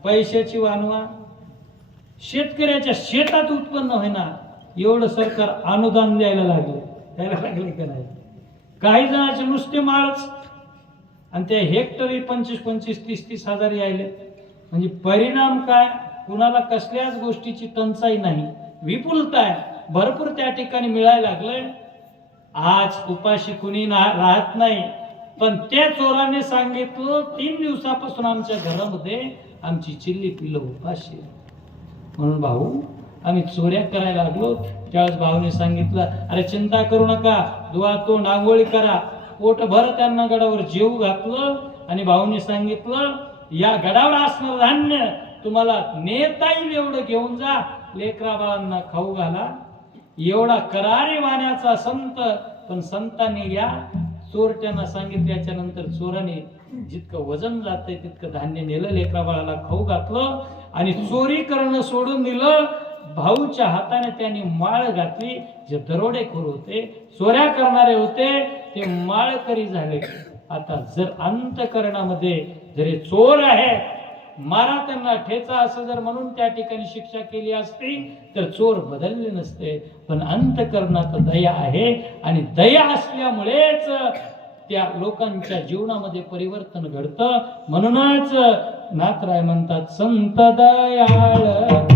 पैशाची वानवा, शेतकऱ्याच्या शेतात उत्पन्न होईना एवढं सरकार अनुदान द्यायला लागले का नाही? काही जणांचे नुसते माळच, आणि त्या हेक्टरी 25-25, 30-30 हजार यायले. म्हणजे परिणाम काय, कुणाला कसल्याच गोष्टीची टंचाई नाही, विपुलता आहे, भरपूर त्या ठिकाणी मिळायला लागलंय. आज उपाशी कुणी राहत नाही. पण त्या चोराने सांगितलं 3 दिवसापासून आमच्या घरामध्ये आमची चिल्ली पिल्लं उपाशी. म्हणून भाऊ आम्ही चोऱ्या करायला लागलो. त्यावेळेस भाऊने सांगितलं, अरे चिंता करू नका, धुवातोंड आंघोळी करा. पोटभर त्यांना गडावर जेवू घातलं आणि भाऊने सांगितलं, या गडावर असणारं धान्य तुम्हाला नेता येईल एवढं घेऊन जा, लेकरा बाळांना खाऊ घाला. एवढा करारी वाण्याचा संत, पण संतांनी या चोरट्यांना सांगितल्याच्या नंतर चोराने जितकं वजन जातंय तितकं धान्य नेलं, लेकरा बाळाला खाऊ घातलं आणि चोरी करणं सोडून दिलं. भाऊच्या हाताने त्यांनी माळ घातली. जे दरोडेखोर होते, चोऱ्या करणारे होते, ते माळकरी झाले. आता जर अंतकरणामध्ये जरी चोर आहे, मारा त्यांना ठेचा असं जर म्हणून त्या ठिकाणी शिक्षा केली असती तर चोर बदलले नसते. पण अंतकरणात दया आहे आणि दया असल्यामुळेच त्या लोकांच्या जीवनामध्ये परिवर्तन घडतं. म्हणूनच नाथराय म्हणतात, संत दयाळ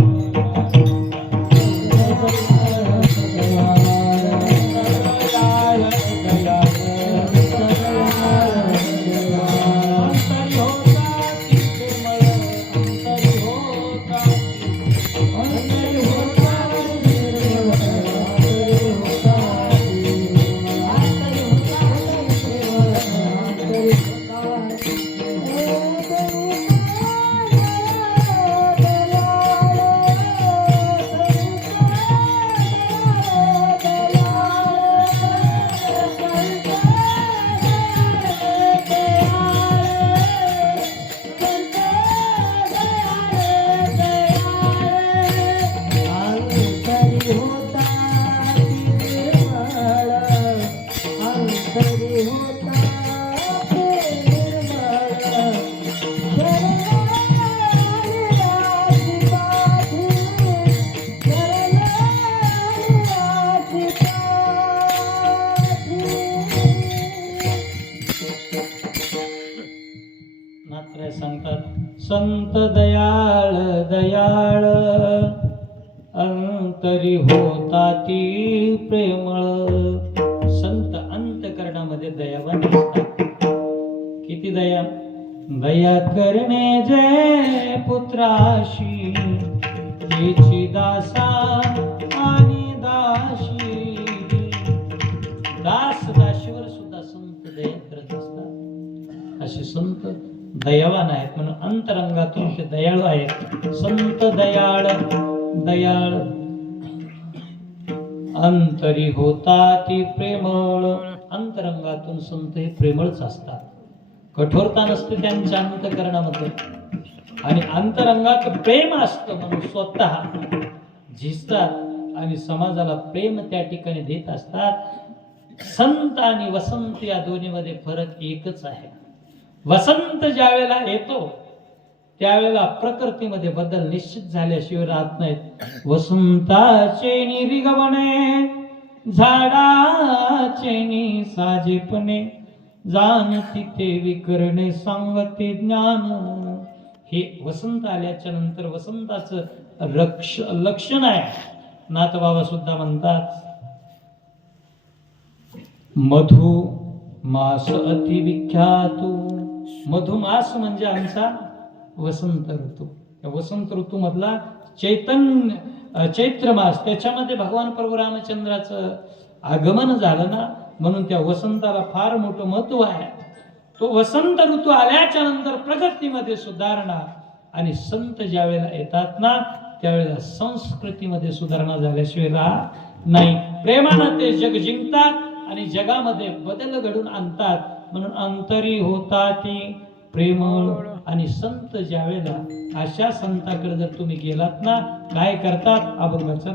संत दयाळ दयाळ अंतरी होता ती प्रेमळ. संत अंतकरणामध्ये दयावान असतात. किती दया, दया करणे जे पुत्राशी, तिची दासा आणि दाशी. दास दाशीवर सुद्धा संत दया करत असतात. असे संत दयावान आहेत, म्हणून अंतरंगातून ते दयाळू आहेत. संत दयाळ दयाळ अंतरी होता ती प्रेमळ. अंतरंगातून संत हे प्रेमळच असतात, कठोरता नसते त्यांच्या अंतकरणामध्ये. आणि अंतरंगात प्रेम असतं म्हणून स्वतः झिजतात आणि समाजाला प्रेम त्या ठिकाणी देत असतात. संत आणि वसंत या दोन्हीमध्ये फरक एकच आहे. वसंत ज्या वेळेला येतो त्यावेळेला प्रकृतीमध्ये बदल निश्चित झाल्याशिवाय राहत नाहीत. वसंताचे निरिगवणे झाडाचे नि साजेपणे जाणती ते विकरणे सांगते ज्ञान. हे वसंत आल्याच्या नंतर वसंताचं लक्षण आहे. नाथबाबा सुद्धा म्हणतात मधु मास अति विख्यात. मधुमास म्हणजे आमचा वसंत ऋतू. वसंत ऋतू मधला चैत्र मास, त्याच्यामध्ये भगवान प्रभू रामचंद्राचं आगमन झालं ना, म्हणून त्या वसंताला फार मोठं महत्व आहे. तो वसंत ऋतू आल्याच्या नंतर प्रगतीमध्ये सुधारणा, आणि संत ज्या वेळेला येतात ना त्यावेळेला संस्कृतीमध्ये सुधारणा झाल्याशिवाय राहत नाही. प्रेमानं ते जग जिंकतात आणि जगामध्ये बदल घडून आणतात. म्हणून अंतरी होता ती प्रेमळ. आणि संत ज्या वेळेला अशा संताकडे जर तुम्ही गेलात ना, काय करतात अभंगाचं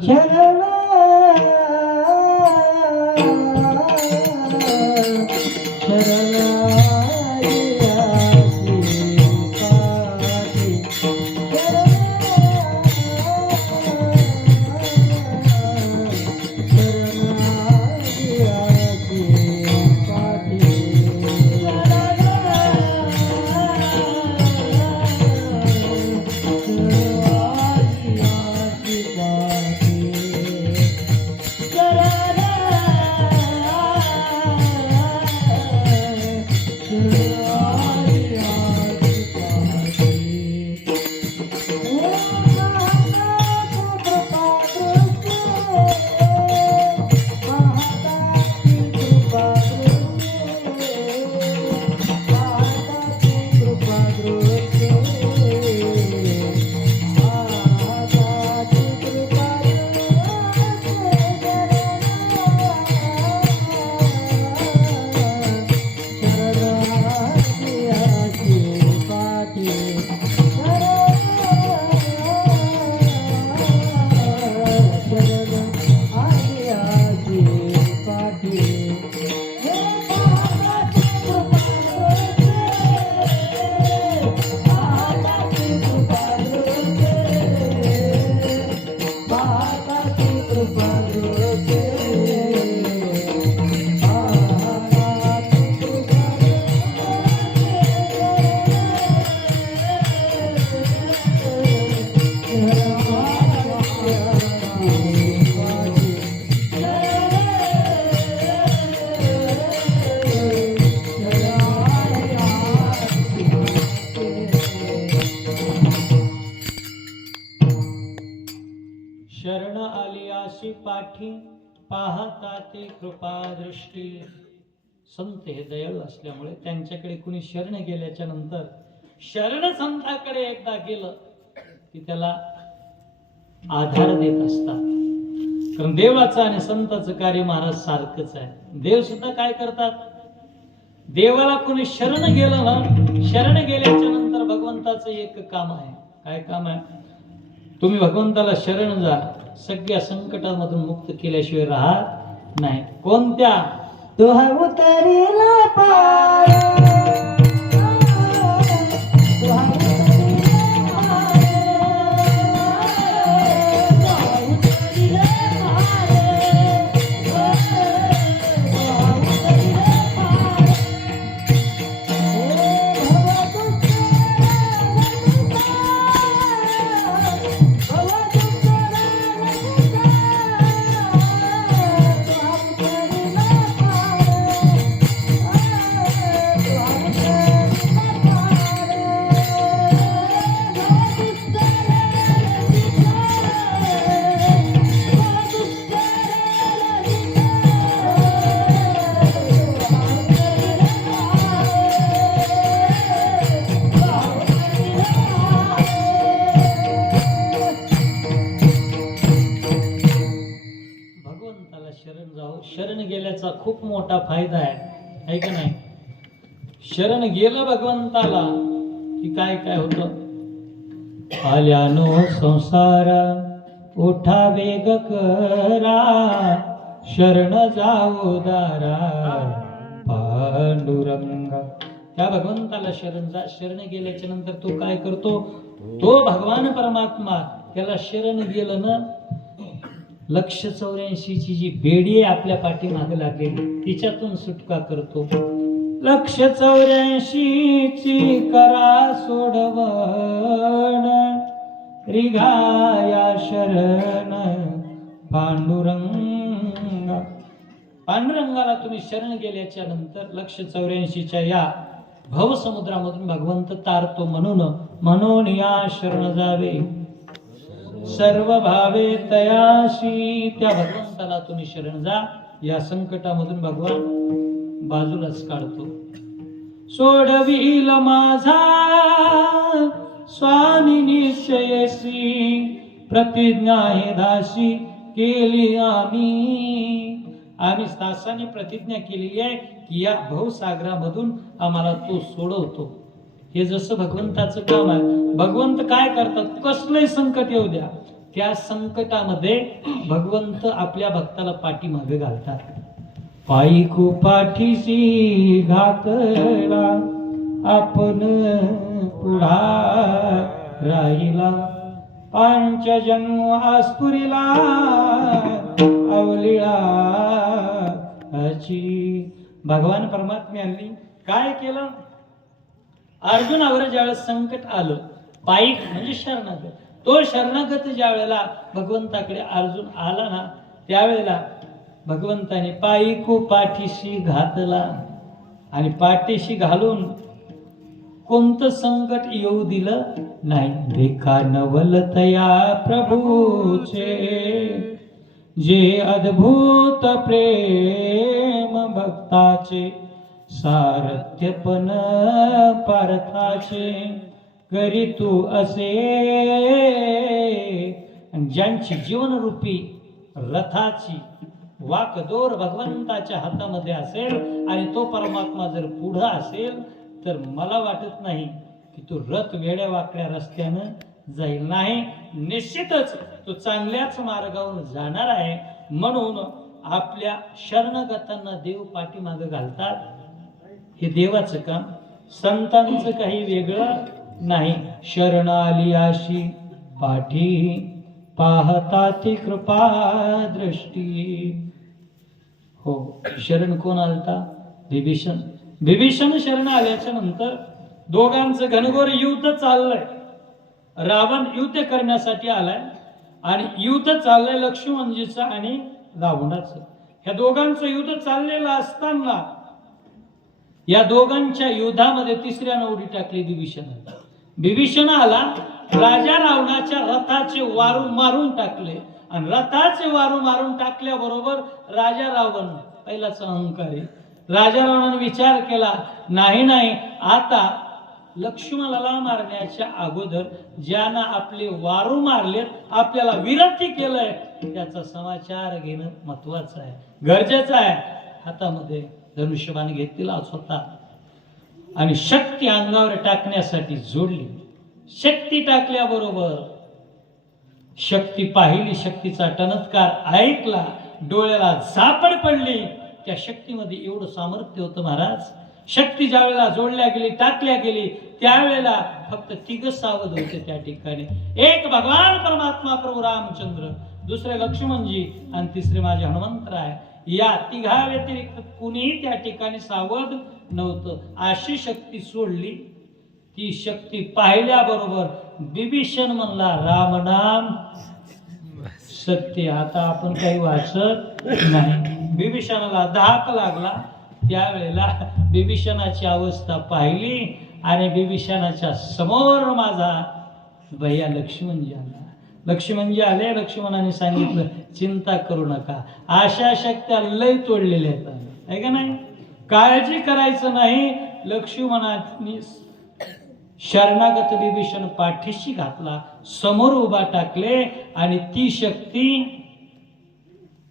शरण आली आशी पाठी पाहता ते कृपा दृष्टी. संत हे दयाळू असल्यामुळे त्यांच्याकडे कुणी शरण गेल्याच्या नंतर शरण संताकडे एकदा गेलं की त्याला आधार देत असतात. कारण देवाचं आणि संताचं कार्य महाराज सारखंच आहे. देव सुद्धा काय करतात, देवाला कुणी शरण गेलं ना, शरण गेल्याच्या नंतर भगवंताचं एक काम आहे. काय काम आहे? तुम्ही भगवंताला शरण जा, सगळ्या संकटामधून मुक्त केल्याशिवाय राहत नाही. कोणत्या? तुहा उतरीला पार, तुहा उतरीला पार, तुहा उतरीला पार, तुहा उतरीला पार. शरण गेल्याचा खूप मोठा फायदा आहे का नाही? शरण गेलं भगवंताला की काय काय होतं? आल्यानो संसार उठा वेग करा, शरण जाऊ दारा पांडुरंगा. त्या भगवंताला शरण जा. शरण गेल्याच्या नंतर तो काय करतो, तो भगवान परमात्मा त्याला शरण गेलं ना, 184 जी बेडी आहे आपल्या पाठीमागे लागलेली तिच्यातून सुटका करतो. 184 करा सोडवण, रिघाया शरण पांडुरंगा. पांडुरंगाला तुम्ही शरण गेल्याच्या नंतर 184 या भवसमुद्रामधून भगवंत तारतो. म्हणून या शरण जावे सर्व भावे तयाशी. त्या भगवंताला तुम्ही शरण जा. या संकटामधून भगवान बाजूलाच काढतो. सोडविल माझा स्वामी निश्चयसी, प्रतिज्ञा हे दासी केली आम्ही दासाने प्रतिज्ञा केलेली आहे की या भवसागरामधून आम्हाला तो सोडवतो. हे जसं भगवंताचं काम आहे. भगवंत काय करतात, कसलंही संकट येऊ द्या, त्या संकटामध्ये भगवंत आपल्या भक्ताला पाठीमागे घालतात. पायीकू पाठीशी घातला आपण पुढा राहिला, पंचजन्म आस्पुरीला अवलिळा. भगवान परमात्म्यांनी काय केलं, अर्जुनावर ज्यावेळेस संकट आलं, पायिक म्हणजे शरणागत, तो शरणागत ज्या वेळेला भगवंताकडे अर्जुन आला ना, त्यावेळेला भगवंताने पायिकू पाठीशी घातला. आणि पाठीशी घालून कोणतं संकट येऊ दिलं नाही. देखा नवलतया प्रभूचे जे अद्भुत प्रेम भक्ताचे, सारथ्यपण पार्थाचे करी तू असे. ज्यांची जीवनरूपी रथाची वाकदोर भगवंताच्या हातामध्ये असेल आणि तो परमात्मा जर पुढं असेल, तर मला वाटत नाही की तो रथ वेड्या वाकड्या रस्त्यानं जाईल. नाही, निश्चितच तो चांगल्याच मार्गावर जाणार आहे. म्हणून आपल्या शरणगतांना देव पाठीमागे घालतात. हे देवाचं काम, संतांचं काही वेगळं नाही. शरण आली आशी पाठी, पाहता ती कृपा दृष्टी. हो, शरण कोण आलता, विभीषण. विभीषण शरण आल्याच्या नंतर दोघांचं घनघोर युद्ध चाललंय. रावण युद्ध करण्यासाठी आलाय आणि युद्ध चाललंय लक्ष्मणजीचं आणि रावणाचं. ह्या दोघांचं युद्ध चाललेलं असताना या दोघांच्या युद्धामध्ये तिसऱ्यानं उडी टाकली विभीषण. विभीषण आला, राजा रावणाच्या रथाचे वारू मारून टाकले आणि रथाचे वारू मारून टाकल्याबरोबर राजा रावण पहिलाच अहंकारी. राजा रावणाने विचार केला, नाही, आता लक्ष्मणाला मारण्याच्या अगोदर ज्यानं आपले वारू मारलेत, आपल्याला विरक्ती केलंय, त्याचा समाचार घेणं महत्वाचं आहे, गरजेचं आहे. हातामध्ये धनुष्यबाण घेतलेला स्वतः आणि शक्ती अंगावर टाकण्यासाठी जोडली. शक्ती टाकल्याबरोबर शक्ती पाहिली, शक्तीचा टणत्कार ऐकला, डोळ्याला झापड पडली. त्या शक्तीमध्ये एवढं सामर्थ्य होतं महाराज. शक्ती ज्या वेळेला जोडल्या गेली, टाकल्या गेली, त्यावेळेला फक्त तिघ सावध होते त्या ठिकाणी. एक भगवान परमात्मा प्रभू रामचंद्र, दुसरे लक्ष्मणजी आणि तिसरे माझे हनुमंतराय. या तिघा व्यतिरिक्त कुणीही त्या ठिकाणी सावध नव्हतं. अशी शक्ती सोडली. ती शक्ती पाहिल्याबरोबर विभीषण म्हणला, राम नाम सत्य. आता आपण काही वाचत नाही. विभीषणाला धाक लागला. त्यावेळेला विभीषणाची अवस्था पाहिली आणि विभीषणाच्या समोर माझा भैया लक्ष्मणजी आला. लक्ष्मणजी आले. लक्ष्मणाने सांगितलं, चिंता करू नका, अशा शक्त्या लय तोडलेल्या आहेत, आहे का नाही, काळजी करायचं नाही. लक्ष्मणाने शरणागत विभीषण पाठीशी घातला, समोर उभा टाकले आणि ती शक्ती,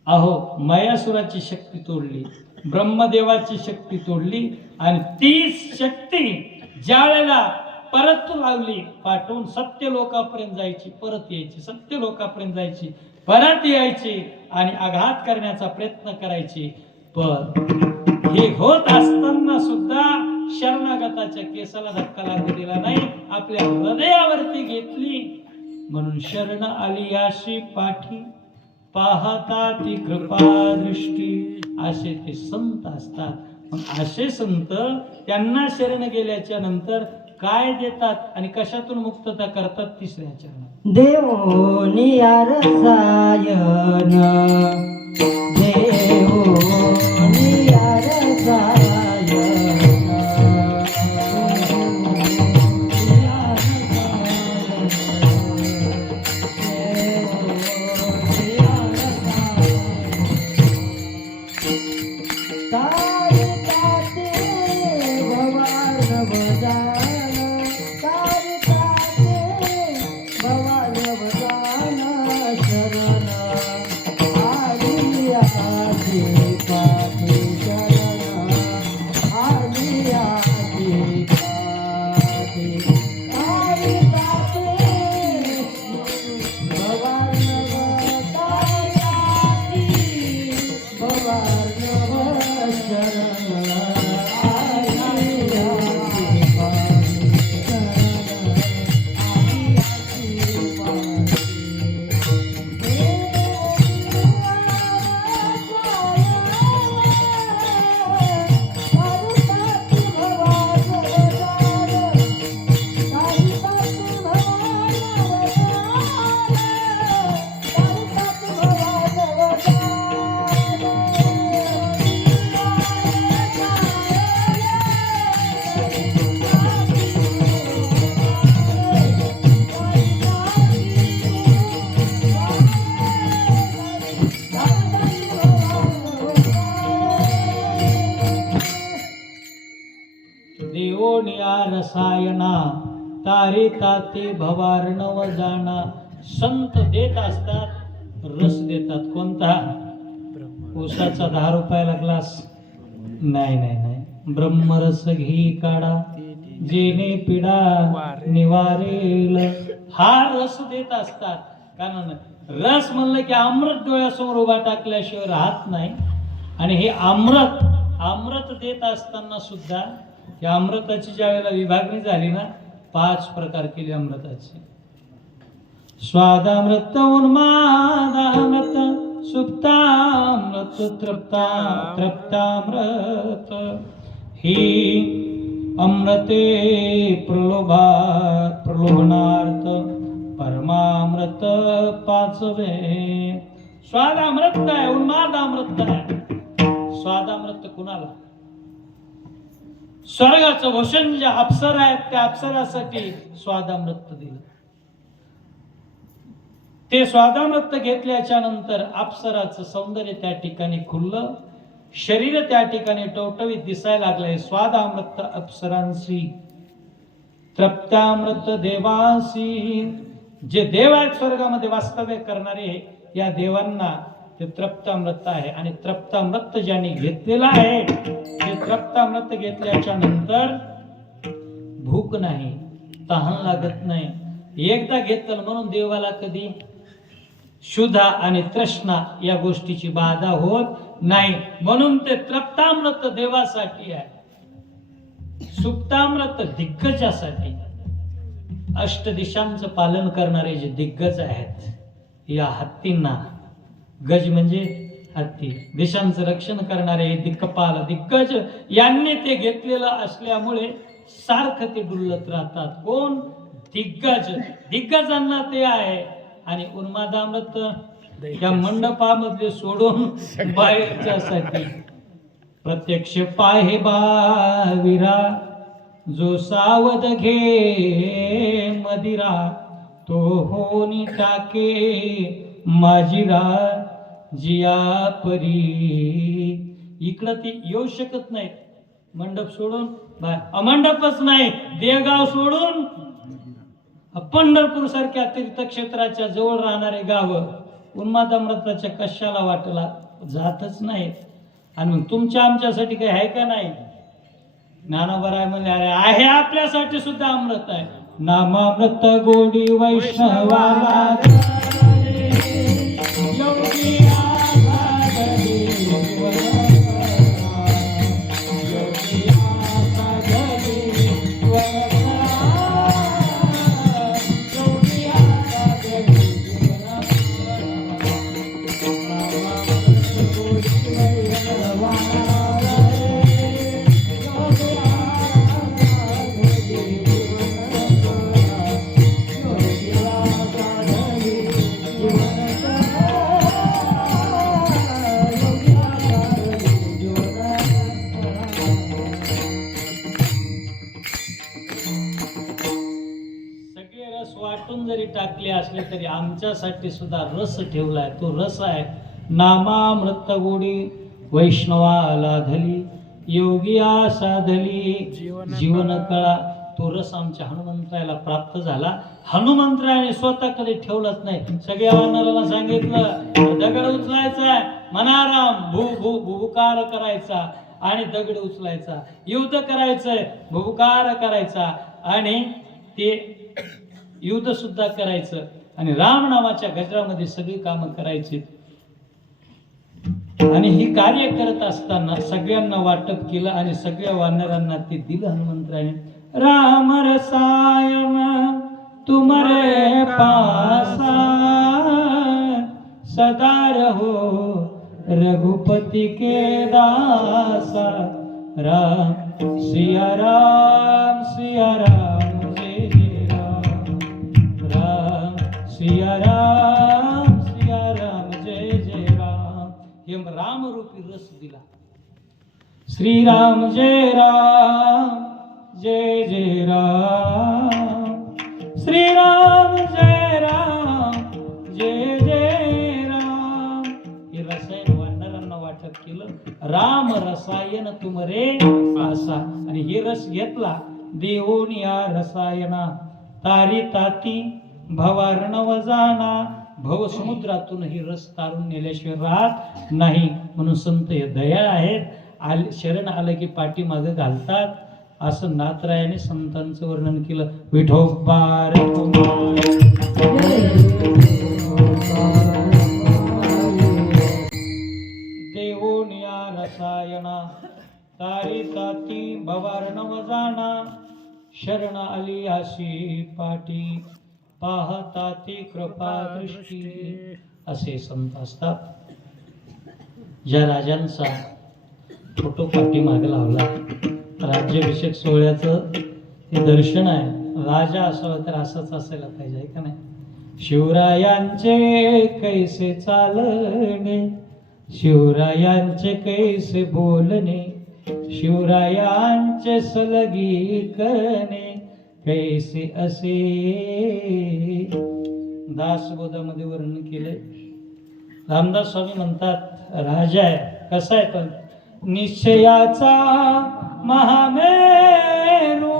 अहो, मयासुराची शक्ती तोडली, ब्रह्मदेवाची शक्ती तोडली आणि ती शक्ती ज्या वेळेला परत लावली, पाठवून सत्य लोकापर्यंत जायची, परत यायची, सत्य लोकापर्यंत जायची, परत यायची आणि आघात करण्याचा प्रयत्न करायची. पण हे होत असताना सुद्धा शरणागताच्या केसाला धक्का लागू दिला नाही, आपल्या हृदयावरती घेतली. म्हणून शरण आली अशी पाठी, पाहता ती कृपा दृष्टी. असे ते संत असतात. मग असे संत त्यांना शरण गेल्याच्या नंतर काय देतात आणि कशातून मुक्तता करतात? तिसऱ्या चरणात देवोनिया रसायन, देवोनिया रसायन, देवोनिया रसायना, तारे ताते भवार्णव जाणा. संत देत असतात, रस देतात. कोणता? ऊसाचा 10 रुपयाला ग्लास नाही नाही नाही, ब्रह्मरस घी काढा, जेणे पिडा निवारेल. हा रस देत असतात. कारण रस म्हणलं की अमृत डोळ्यासमोर उभा टाकल्याशिवाय राहत नाही. आणि हे अमृत देत असताना सुद्धा या अमृताची ज्या वेळेला विभागणी झाली ना, 5 प्रकार केले अमृताचे. स्वादामृत, उन्मादामृत, सुप्तामृत, तृप्तामृत. ही अमृते प्रलोभनार्थ, परमामृत 5वे. स्वादामृत आहे, उन्मादामृत आहे. स्वादामृत कुणाला? स्वर्गाचं भूषण ज्या अप्सरा आहेत त्या अप्सरासाठी स्वादामृत दिलं. ते स्वादामृत घेतल्याच्या नंतर अप्सराचं सौंदर्य त्या ठिकाणी खुललं, शरीर त्या ठिकाणी टवटवीत दिसायला लागलंय. स्वादामृत अप्सरांशी, तृप्तामृत देवांशी. जे देव आहेत स्वर्गामध्ये वास्तव्य करणारे, या देवांना ते तृप्तामृत आहे. आणि तृप्तामृत ज्यांनी घेतलेलं आहे, ते तृप्तामृत घेतल्याच्या नंतर भूक नाही, तहान लागत नाही. एकदा घेतलं म्हणून देवाला कधी क्षुधा आणि तृष्णा या गोष्टीची बाधा होत नाही. म्हणून ते तृप्तामृत देवासाठी आहे, सुप्तामृत दिग्गजासाठी. अष्टदिशांचं पालन करणारे जे दिग्गज आहेत, या हत्तींना, गज म्हणजे हत्ती, दिशांचं रक्षण करणारे दिक्कपाल दिग्गज, यांनी ते घेतलेलं असल्यामुळे सारखं ते डुलत राहतात. कोण? दिग्गज. दिग्गजांना ते आहे. आणि उन्मादामृत त्या मंडपामधले सोडून बाहेरच्यासाठी. प्रत्यक्ष पाहे बाविरा, जो सावध घे मदिरा, तो होनी टाके माजिरा जिया परी. इकडं ते येऊ शकत नाही, मंडप सोडून मंडपच नाही, देवगाव सोडून पंढरपूर सारख्या तीर्थक्षेत्राच्या जवळ राहणारे गाव उन्मादामृताच्या कशाला वाटला जातच नाहीत. आणि मग तुमच्या आमच्यासाठी काही आहे का नाही? ज्ञानोबराय म्हणजे अरे आहे, आपल्यासाठी सुद्धा अमृत आहे. नामामृत गोडी वैष्णवाला योगी आसाद ऐकले असले तरी आमच्यासाठी सुद्धा रस ठेवलाय. तो रस आहे नामामृत गोडी वैष्णवाला धली योगिया साधली जीवन कळा. तो रस आमच्या हनुमंताला प्राप्त झाला. हनुमंतरायाने स्वतः कधी ठेवलंच नाही. सगळ्या वानराला सांगितलं दगड उचलायचा मनाराम भू भू भूकार करायचा आणि दगड उचलायचा. युद्ध करायचंय भूकार करायचा आणि ते युद्ध सुद्धा करायचं आणि राम नावाच्या गजरामध्ये सगळी कामं करायची. आणि ही कार्य करत असताना सगळ्यांना वाटप केलं आणि सगळ्या वानरांना ते दिलं हनुमंतरायाने. राम रसायन तुम्हारे पासा सदा रहो रघुपति के दासा. राम सिया राम जय जय राम. राम सिया राम जय जय राम. हे राम रूपी रस दिला. श्री राम जय जय राम. श्री राम जय जय राम. हे रसायन वानरांना वाटप केलं. राम रसायन तुमरे आसा. आणि हे रस घेतला देवोनी या रसायना तारी ताती भवार्णव जाना. भव समुद्रातून ही रस तारून नेल्याशिवाय राहत नाही. म्हणून संत हे दयाळ आहेत. शरण आलं की पाठी मागे घालतात. असं नाथरायाने संतांचं वर्णन केलं. विठोबा देवोनिया रसायना तारी ताती भवार्णव जाना. शरण आली अशी पाठी पाहता ती कृपा दृष्टी. असे संत असतात. ज्या राजांचा फोटो पाठीमागे लावला राज्याभिषेक सोहळ्याचं हे दर्शन आहे. राजा असावा तर असंच असायला पाहिजे का नाही. शिवरायांचे कैसे चालणे शिवरायांचे कैसे बोलणे शिवरायांचे सलगी करणे कैसे असे. दासबोधामध्ये वर्णन केले. रामदास स्वामी म्हणतात राजा आहे कसा आहे पण निश्चयाचा महामेरू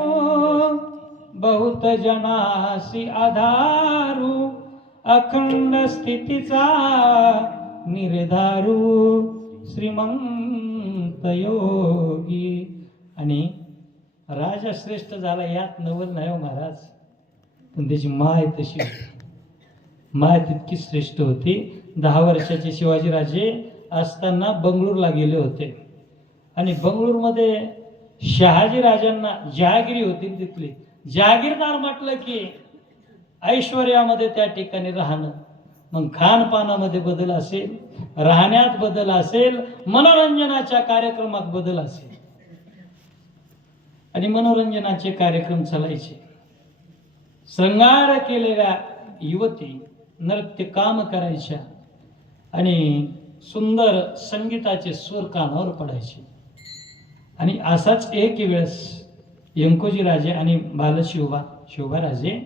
बहुत जनासी आधारू अखंड स्थितीचा निर्धारू श्रीमंत योगी. आणि राजा श्रेष्ठ झाला यात नवल नाही हो महाराज. पण त्याची माय तशी माय तितकी श्रेष्ठ होती. 10 वर्षाचे शिवाजीराजे असताना बंगळूरला गेले होते आणि बंगळूरमध्ये शहाजी राजांना जहागिरी होती. तिथली जहागीरदार म्हटलं की ऐश्वर्यामध्ये त्या ठिकाणी राहणं. मग खानपानामध्ये बदल असेल राहण्यात बदल असेल मनोरंजनाच्या कार्यक्रमात बदल असेल. आणि मनोरंजनाचे कार्यक्रम चालायचे. श्रृंगार केलेल्या युवती नृत्य काम करायच्या आणि सुंदर संगीताचे सूर कानावर पडायचे. आणि असाच एक वेळेस व्यंकोजी राजे आणि शिवबा राजे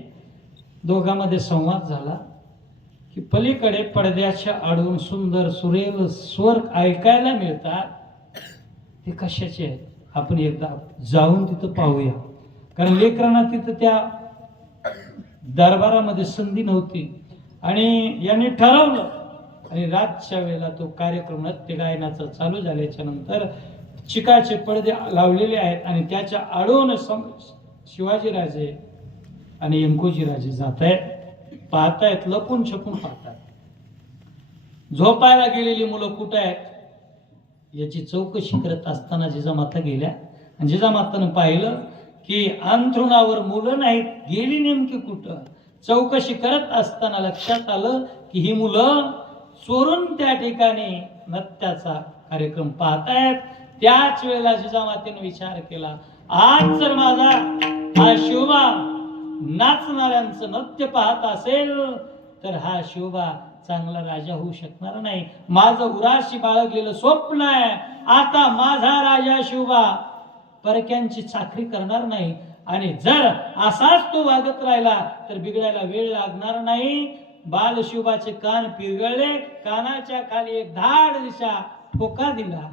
दोघांमध्ये संवाद झाला की पलीकडे पडद्याच्या आडून सुंदर सुरेल स्वर ऐकायला मिळतात. ते कशाचे आहेत आपण एकदा जाऊन तिथं पाहूया. कारण लेकरांना तिथं त्या दरबारामध्ये संधी नव्हती आणि याने ठरवलं. आणि रातच्या वेळेला तो कार्यक्रम नृत्य गायनाचा चालू झाल्याच्या नंतर चिकाचे पडदे लावलेले आहेत आणि त्याच्या आडून शिवाजीराजे आणि व्यंकोजीराजे जात आहेत पाहतायत. लपून छपून पाहतात. झोपायला गेलेली मुलं कुठं आहेत याची चौकशी करत असताना जिजामाता गेल्या आणि जिजामातानं पाहिलं की अंथरुणावर मुलं नाहीत. गेली नेमकी कुठं. चौकशी करत असताना लक्षात आलं की ही मुलं चोरून त्या ठिकाणी नृत्याचा कार्यक्रम पाहतायत. त्याच वेळेला जिजामातेने विचार केला आज जर माझा हा शिवबा नाचणाऱ्यांचं नृत्य पाहत असेल तर हा शिवबा चांगला राजा होऊ शकणार नाही. माझं उराशी बाळगलेलं स्वप्न आहे. आता माझा राजा शिवबा परक्यांची चाकरी करणार नाही. आणि जर असाच तो वागत राहिला तर बिघडायला वेळ लागणार नाही. बालशिवबाचे कान पिरगळले, कानाच्या खाली एक धाड दिशा ठोका दिला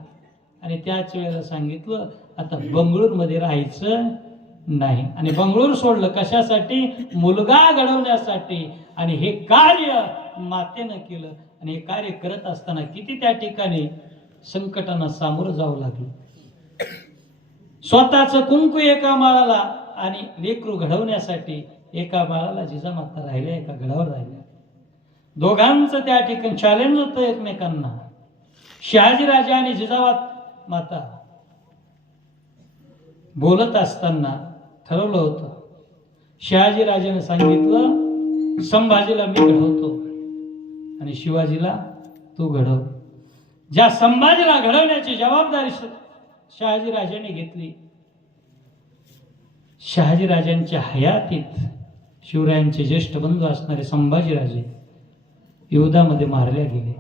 आणि त्याच वेळेला सांगितलं आता बंगळूरमध्ये राहायचं नाही. आणि बंगळूर सोडलं कशासाठी? मुलगा घडवण्यासाठी. आणि हे कार्य मातेनं केलं. आणि हे कार्य करत असताना किती त्या ठिकाणी संकटांना सामोरं जावं लागलं. स्वतःच कुंकू एका माळाला आणि लेकरू घडवण्यासाठी एका बाळाला जिजामाता राहिल्या, एका गडावर राहिल्या. दोघांचं त्या ठिकाणी चॅलेंज होतं एकमेकांना. शहाजीराजे आणि जिजामाता बोलत असताना ठरवलं होतं. शहाजीराजेने सांगितलं संभाजीला मी घडवतो आणि शिवाजीला तू घडव. ज्या संभाजीला घडवण्याची जबाबदारी शहाजीराजांनी घेतली. शहाजीराजांच्या हयातीत शिवरायांचे ज्येष्ठ बंधू असणारे संभाजीराजे युद्धामध्ये मारल्या गेले.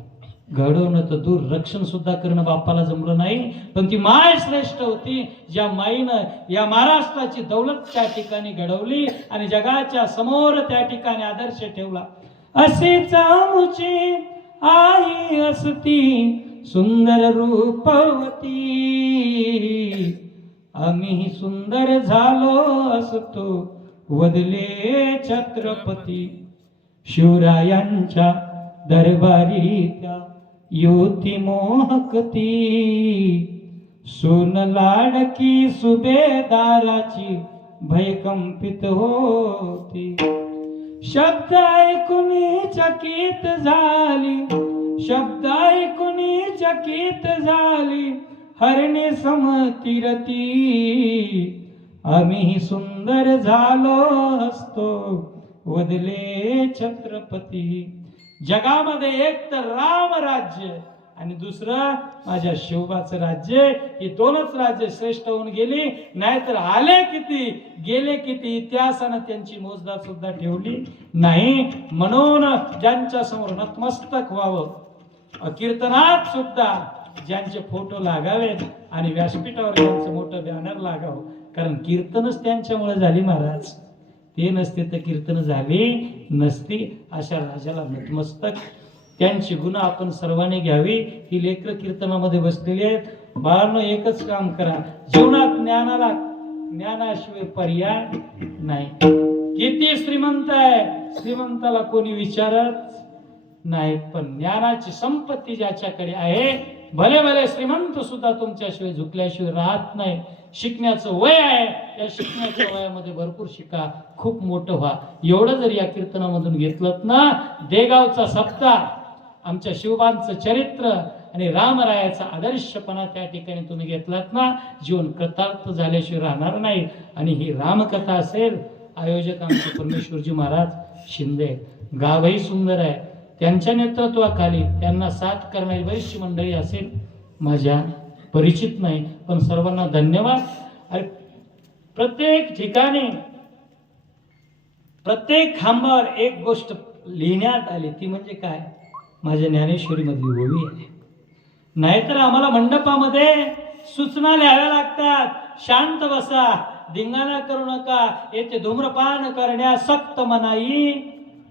घडवणं तर दूर, रक्षण सुद्धा करणं बापाला जमलं नाही. पण ती माय श्रेष्ठ होती, ज्या माईनं या महाराष्ट्राची दौलत त्या ठिकाणी घडवली आणि जगाच्या समोर त्या ठिकाणी आदर्श ठेवला. अशीच आमुची आई असती सुंदर रूपवती, आम्ही सुंदर झालो असतो वदले छत्रपती. शिवरायांच्या दरबारी त्या युती मोहकती, सून लाडकी सुभेदाराची भयकंपित होती. शब्द ऐकून चकित झाली, शब्द ऐकून चकित झाली, हरणे समतीरती, आम्ही सुंदर झालो असतो वदले छत्रपती. जगामध्ये एक तर राम राज्य आणि दुसरं माझ्या शिवबाचं राज्य, ही दोनच राज्य श्रेष्ठ होऊन गेली. नाहीतर आले किती गेले किती इतिहासानं त्यांची मोजदाद सुद्धा ठेवली नाही. म्हणून ज्यांच्या समोर नतमस्तक व्हावं, कीर्तनात सुद्धा ज्यांचे फोटो लागावेत आणि व्यासपीठावर ज्यांचं मोठं बॅनर लागावं, कारण कीर्तनच त्यांच्यामुळे झाली महाराज. ते नसते तर कीर्तन झाली नसती. अशा राजाला नतमस्तक, त्यांची गुण आपण सर्वांनी घ्यावी. ही लेकरं कीर्तनामध्ये बसलेली आहेत. बाळांनो एकच काम करा, जीवनात ज्ञानाशिवाय पर्याय नाही. किती श्रीमंत आहे, श्रीमंताला कोणी विचारत नाही, पण ज्ञानाची संपत्ती ज्याच्याकडे आहे, भले भले श्रीमंत सुद्धा तुमच्याशिवाय झुकल्याशिवाय राहत नाही. शिकण्याचं वय आहे, या शिकण्याच्या वयामध्ये भरपूर शिका, खूप मोठं व्हा. एवढं जर या कीर्तनामधून घेतलं ना, देगावचा सप्ताह, आमच्या शिवबांचं चरित्र आणि रामरायाचा आदर्शपणा त्या ठिकाणी तुम्ही घेतलात ना, जीवन कृतार्थ झाल्याशिवाय राहणार नाही. आणि ही रामकथा असेल, आयोजक आमचे परमेश्वरजी महाराज शिंदे, गावही सुंदर आहे. त्यांच्या नेतृत्वाखाली त्यांना साथ करणारी बरीचशी मंडळी असेल, माझ्या परिचित नाही, पण सर्वांना धन्यवाद. आणि प्रत्येक ठिकाणी प्रत्येक खांबावर एक गोष्ट लिहिण्यात आली, ती म्हणजे काय? माझ्या ज्ञानेश्वरी मधली ओवी आहे. नाहीतर आम्हाला मंडपामध्ये सूचना लिहाव्या लागतात, शांत बसा, धिंगाणा करू नका, येथे धूम्रपान करण्यास सक्त मनाई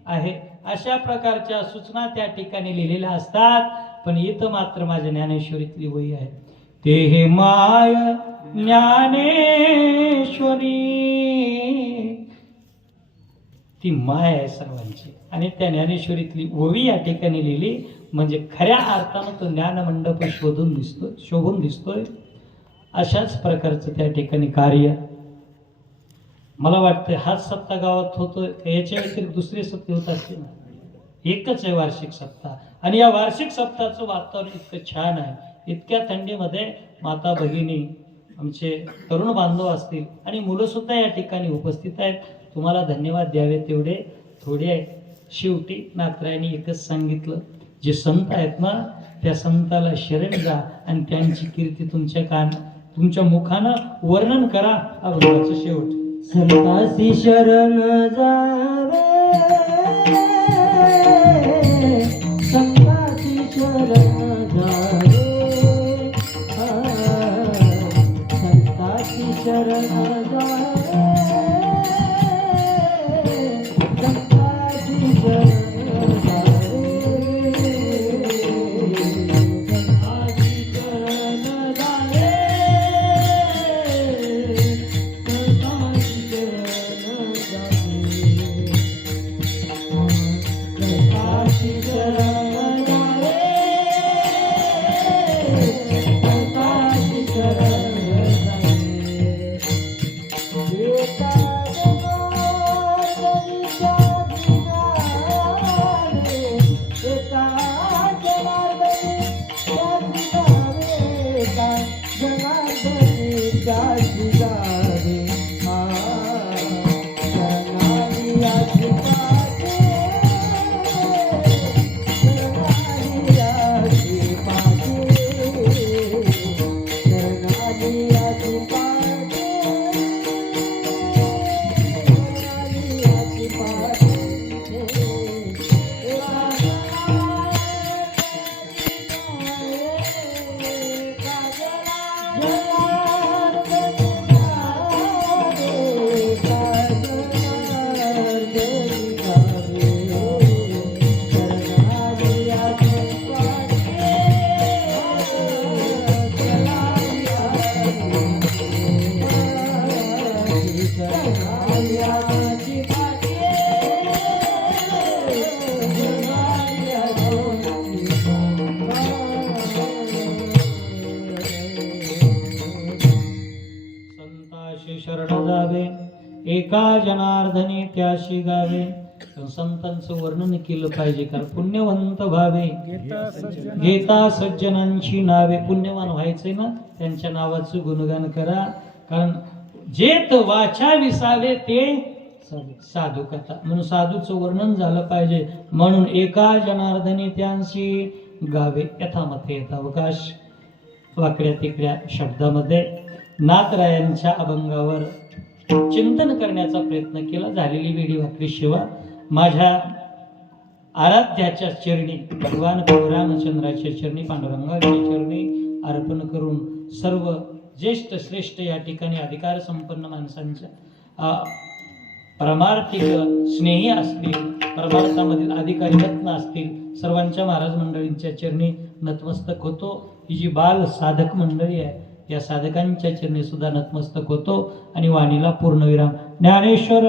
आहे, अशा प्रकारच्या सूचना त्या ठिकाणी लिहिलेल्या असतात. पण इथं मात्र माझ्या ज्ञानेश्वरीतली वही आहे, ते हे माय ज्ञानेश्वरी, ती माय आहे सर्वांची. आणि त्या ज्ञानेश्वरीतली ओवी या ठिकाणी लिहिली म्हणजे खऱ्या अर्थानं तो ज्ञानमंडप शोभून दिसतोय. अशाच प्रकारचं त्या ठिकाणी कार्य मला वाटतं हाच सप्ताह गावात होतोय, याच्या व्यतिरिक्त दुसरे सप्ताह होत असते ना, एकच आहे वार्षिक सप्ताह. आणि या वार्षिक सप्ताहाचं वातावरण इतकं छान आहे. इतक्या थंडीमध्ये माता भगिनी, आमचे तरुण बांधव असतील आणि मुलं सुद्धा या ठिकाणी उपस्थित आहेत. तुम्हाला धन्यवाद द्यावे तेवढे थोडे आहे. शेवटी नाथरायांनी एकच सांगितलं, जे संत आहेत ना, त्या संताला शरण जा आणि त्यांची कीर्ती तुमच्या मुखानं वर्णन करा. अवघाचं शेवट, संतासी शरण जावे, संतासी शरण जावे, संतासी शरण जावे. संताशी शरण जावे एका जनार्दनी त्याशी गावे. पण संतांचं वर्णन केलं पाहिजे कारण पुण्यवंत व्हावे. घेता सज्जनांची नावे. पुण्यवान व्हायचंय ना त्यांच्या नावाचं गुणगान करा. कारण जेत वाचा विसावे ते साधू कथा. म्हणून साधूचं वर्णन झालं पाहिजे. म्हणून एका जनार्दनी त्यांशी गावे. यथामथे यथावकाश वाकड्या तिकड्या शब्दामध्ये नाथरायांच्या अभंगावर चिंतन करण्याचा प्रयत्न केला. झालेली वेळी वाकडी सेवा माझ्या आराध्याच्या चरणी भगवान रामचंद्राच्या चरणी पांडुरंगाच्या चरणी अर्पण करून सर्व ज्येष्ठ श्रेष्ठ या ठिकाणी अधिकार संपन्न माणसांच्या परमार्थिक स्नेही असतील, परमार्थामधील अधिकारी रत्न असतील, सर्वांच्या महाराज मंडळींच्या चरणी नतमस्तक होतो. ही जी बाल साधक मंडळी आहे या साधकांच्या चरणी सुद्धा नतमस्तक होतो आणि वाणीला पूर्णविराम. ज्ञानेश्वर